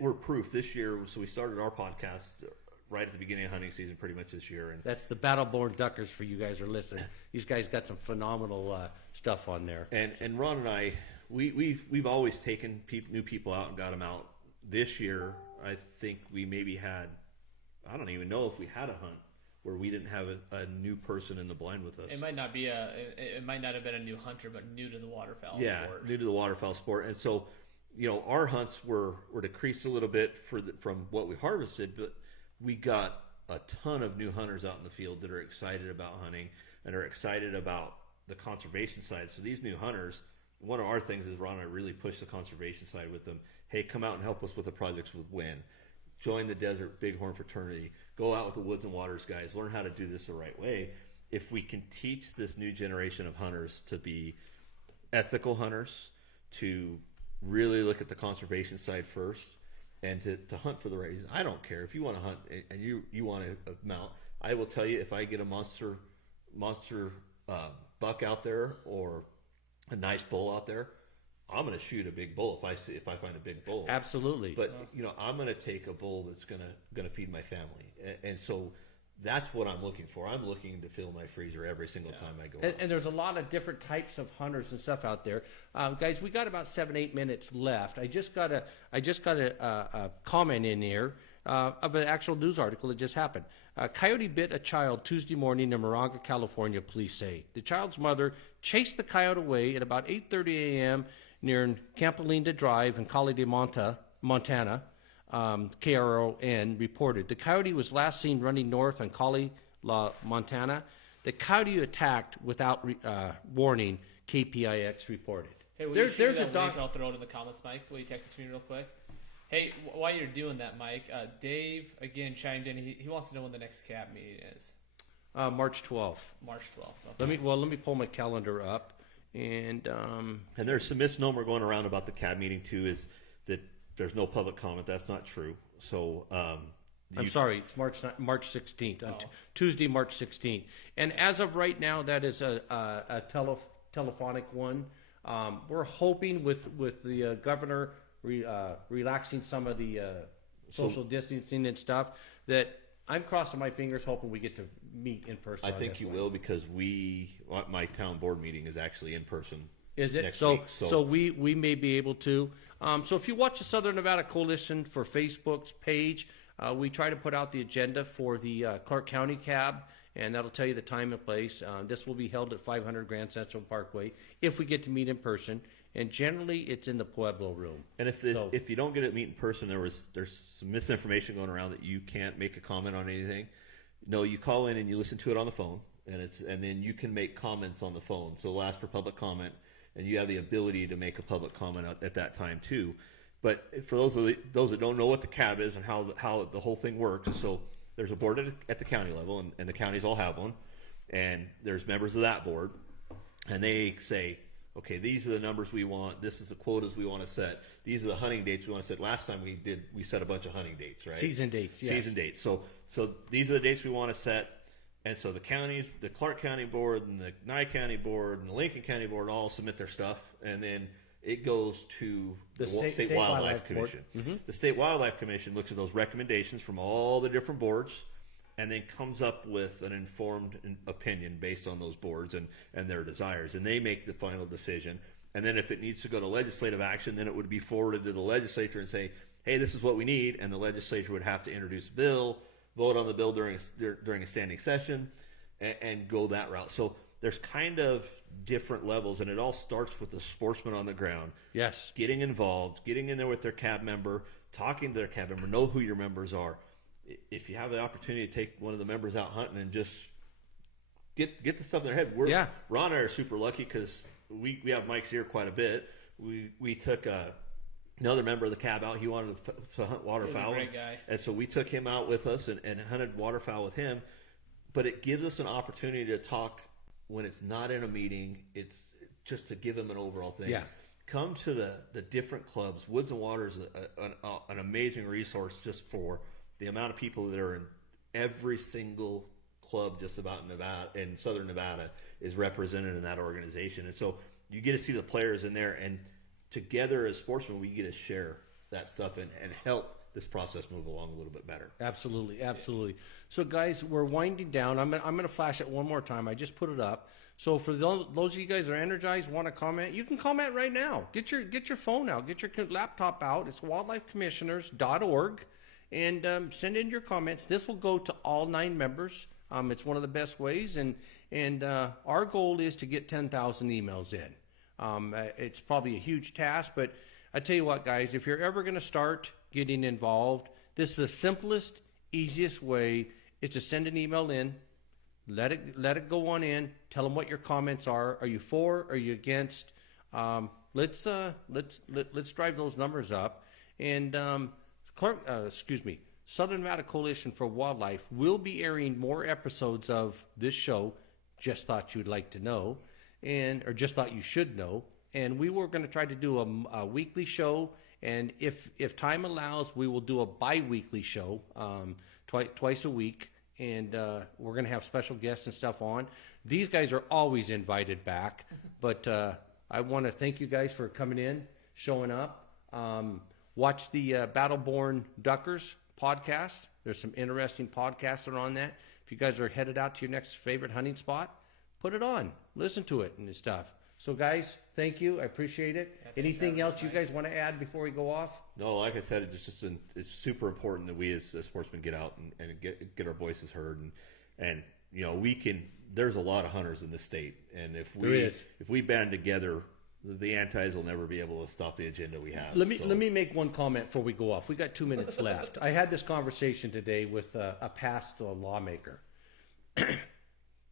we're proof this year. So we started our podcast right at the beginning of hunting season, pretty much this year. And that's the Battleborn Duckers for you guys who are listening. These guys got some phenomenal stuff on there. And Ron and I, we've always taken new people out and got them out. This year, I think we maybe had, I don't even know if we had a hunt where we didn't have a new person in the blind with us. It might not have been a new hunter, but new to the waterfowl sport. Yeah, new to the waterfowl sport. And so, our hunts were decreased a little bit from what we harvested, but we got a ton of new hunters out in the field that are excited about hunting and are excited about the conservation side. So these new hunters, one of our things is Ron and I really push the conservation side with them. Hey, come out and help us with the projects with WIN. Join the Desert Bighorn Fraternity. Go out with the Woods and Waters guys. Learn how to do this the right way. If we can teach this new generation of hunters to be ethical hunters, to really look at the conservation side first, and to hunt for the right reason. I don't care if you want to hunt and you want a mount. I will tell you, if I get a monster buck out there or a nice bull out there, I'm going to shoot a big bull if I find a big bull. Absolutely. But I'm going to take a bull that's going to feed my family, and so that's what I'm looking for. I'm looking to fill my freezer every single time I go out. And there's a lot of different types of hunters and stuff out there. Guys, we got about 7-8 minutes left. I just got a comment in here of an actual news article that just happened. A coyote bit a child Tuesday morning in Moronga, California, police say. The child's mother chased the coyote away at about 8:30 a.m. near Campolinda Drive in Collie de Montana. KRON reported. The coyote was last seen running north on Collie, Montana. The coyote attacked without warning, KPIX reported. Hey, there's a link? I'll throw it in the comments, Mike. Will you text it to me real quick? Hey, while you're doing that, Mike, Dave, again, chimed in. He wants to know when the next CAB meeting is. March 12th. March 12th. Okay. Let me pull my calendar up. And there's some misnomer going around about the CAB meeting, too, is that there's no public comment. That's not true. So I'm sorry, it's March 16th, Tuesday, March 16th. And as of right now, that is a telephonic one. We're hoping with the governor relaxing some of the social distancing and stuff, that I'm crossing my fingers, hoping we get to meet in person. I think you will, because my town board meeting is actually in person. Is it? Next week, so we may be able to. So if you watch the Southern Nevada Coalition for Facebook's page, we try to put out the agenda for the Clark County CAB, and that'll tell you the time and place. This will be held at 500 Grand Central Parkway if we get to meet in person. And generally, it's in the Pueblo room. And if you don't get to meet in person, there's some misinformation going around that you can't make a comment on anything. No, you call in and you listen to it on the phone, and then you can make comments on the phone. So it'll ask for public comment, and you have the ability to make a public comment at that time too. But for those that don't know what the CAB is and how the whole thing works, so there's a board at the county level, and the counties all have one. and there's members of that board, and they say, okay, these are the numbers we want. This is the quotas we want to set. These are the hunting dates we want to set. Last time we set a bunch of hunting dates, right? Season dates, yes. Season dates. So these are the dates we want to set. And so the counties, the Clark County Board and the Nye County Board and the Lincoln County Board all submit their stuff, and then it goes to the State Wildlife Commission. Mm-hmm. The State Wildlife Commission looks at those recommendations from all the different boards, and then comes up with an informed opinion based on those boards and their desires. And they make the final decision. And then if it needs to go to legislative action, then it would be forwarded to the legislature and say, hey, this is what we need. And the legislature would have to introduce a bill, vote on the bill during a standing session, and go that route. So there's kind of different levels, and it all starts with the sportsman on the ground. Yes. Getting involved, getting in there with their cab member, talking to their cab member, know who your members are. If you have the opportunity to take one of the members out hunting and just get the stuff in their head. Ron and I are super lucky because we have Mike's ear quite a bit. We took another member of the cab out. He wanted to hunt waterfowl. He's a great guy. And so we took him out with us and hunted waterfowl with him. But it gives us an opportunity to talk when it's not in a meeting. It's just to give him an overall thing. Yeah. Come to the different clubs. Woods and Water is an amazing resource just for the amount of people that are in every single club just about in Southern Nevada is represented in that organization. And so you get to see the players in there, and together as sportsmen, we get to share that stuff and help this process move along a little bit better. Absolutely. So guys, we're winding down. I'm going to flash it one more time. I just put it up. So for those of you guys that are energized, want to comment, you can comment right now. Get your phone out. Get your laptop out. It's wildlifecommissioners.org. And send in your comments. This will go to all 9 members. It's one of the best ways. And our goal is to get 10,000 emails in. It's probably a huge task, but I tell you what, guys, if you're ever going to start getting involved, this is the simplest, easiest way is to send an email in. Let it go on in. Tell them what your comments are. Are you for? Are you against? Let's drive those numbers up. And Southern Nevada Coalition for Wildlife will be airing more episodes of this show, Just Thought You'd Like to Know, or Just Thought You Should Know. And we were going to try to do a weekly show, and if time allows, we will do a bi-weekly show twice a week, and we're going to have special guests and stuff on. These guys are always invited back, but I want to thank you guys for coming in, showing up. Watch the Battleborn Duckers podcast. There's some interesting podcasts that are on that. If you guys are headed out to your next favorite hunting spot, put it on. Listen to it and stuff. So, guys, thank you. I appreciate it. Anything else you guys want to add before we go off? No, like I said, it's super important that we as sportsmen get out and get our voices heard. And you know, there's a lot of hunters in this state. And if we band together, the antis will never be able to stop the agenda we have. Let me make one comment before we go off. We got 2 minutes left. I had this conversation today with a past lawmaker.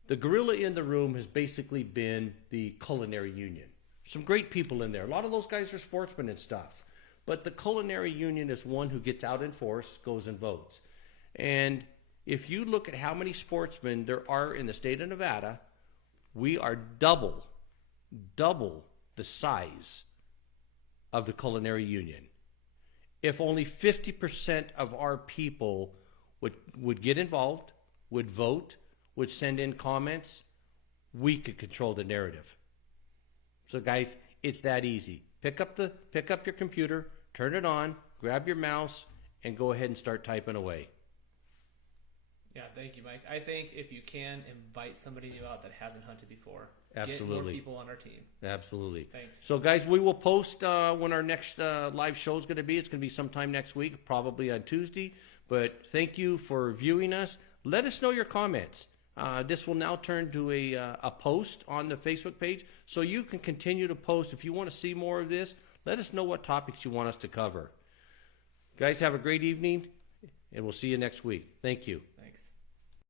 The gorilla in the room has basically been the culinary union. Some great people in there. A lot of those guys are sportsmen and stuff. But the culinary union is one who gets out in force, goes and votes. And if you look at how many sportsmen there are in the state of Nevada, we are double the size of the culinary union. If only 50% of our people would get involved, would vote, would send in comments, we could control the narrative. So guys, it's that easy. Pick up your computer, turn it on, grab your mouse, and go ahead and start typing away. Yeah, thank you, Mike. I think if you can, invite somebody new out that hasn't hunted before. Absolutely. Get more people on our team. Absolutely. Thanks. So, guys, we will post when our next live show is going to be. It's going to be sometime next week, probably on Tuesday. But thank you for viewing us. Let us know your comments. This will now turn to a post on the Facebook page, so you can continue to post. If you want to see more of this, let us know what topics you want us to cover. Guys, have a great evening, and we'll see you next week. Thank you.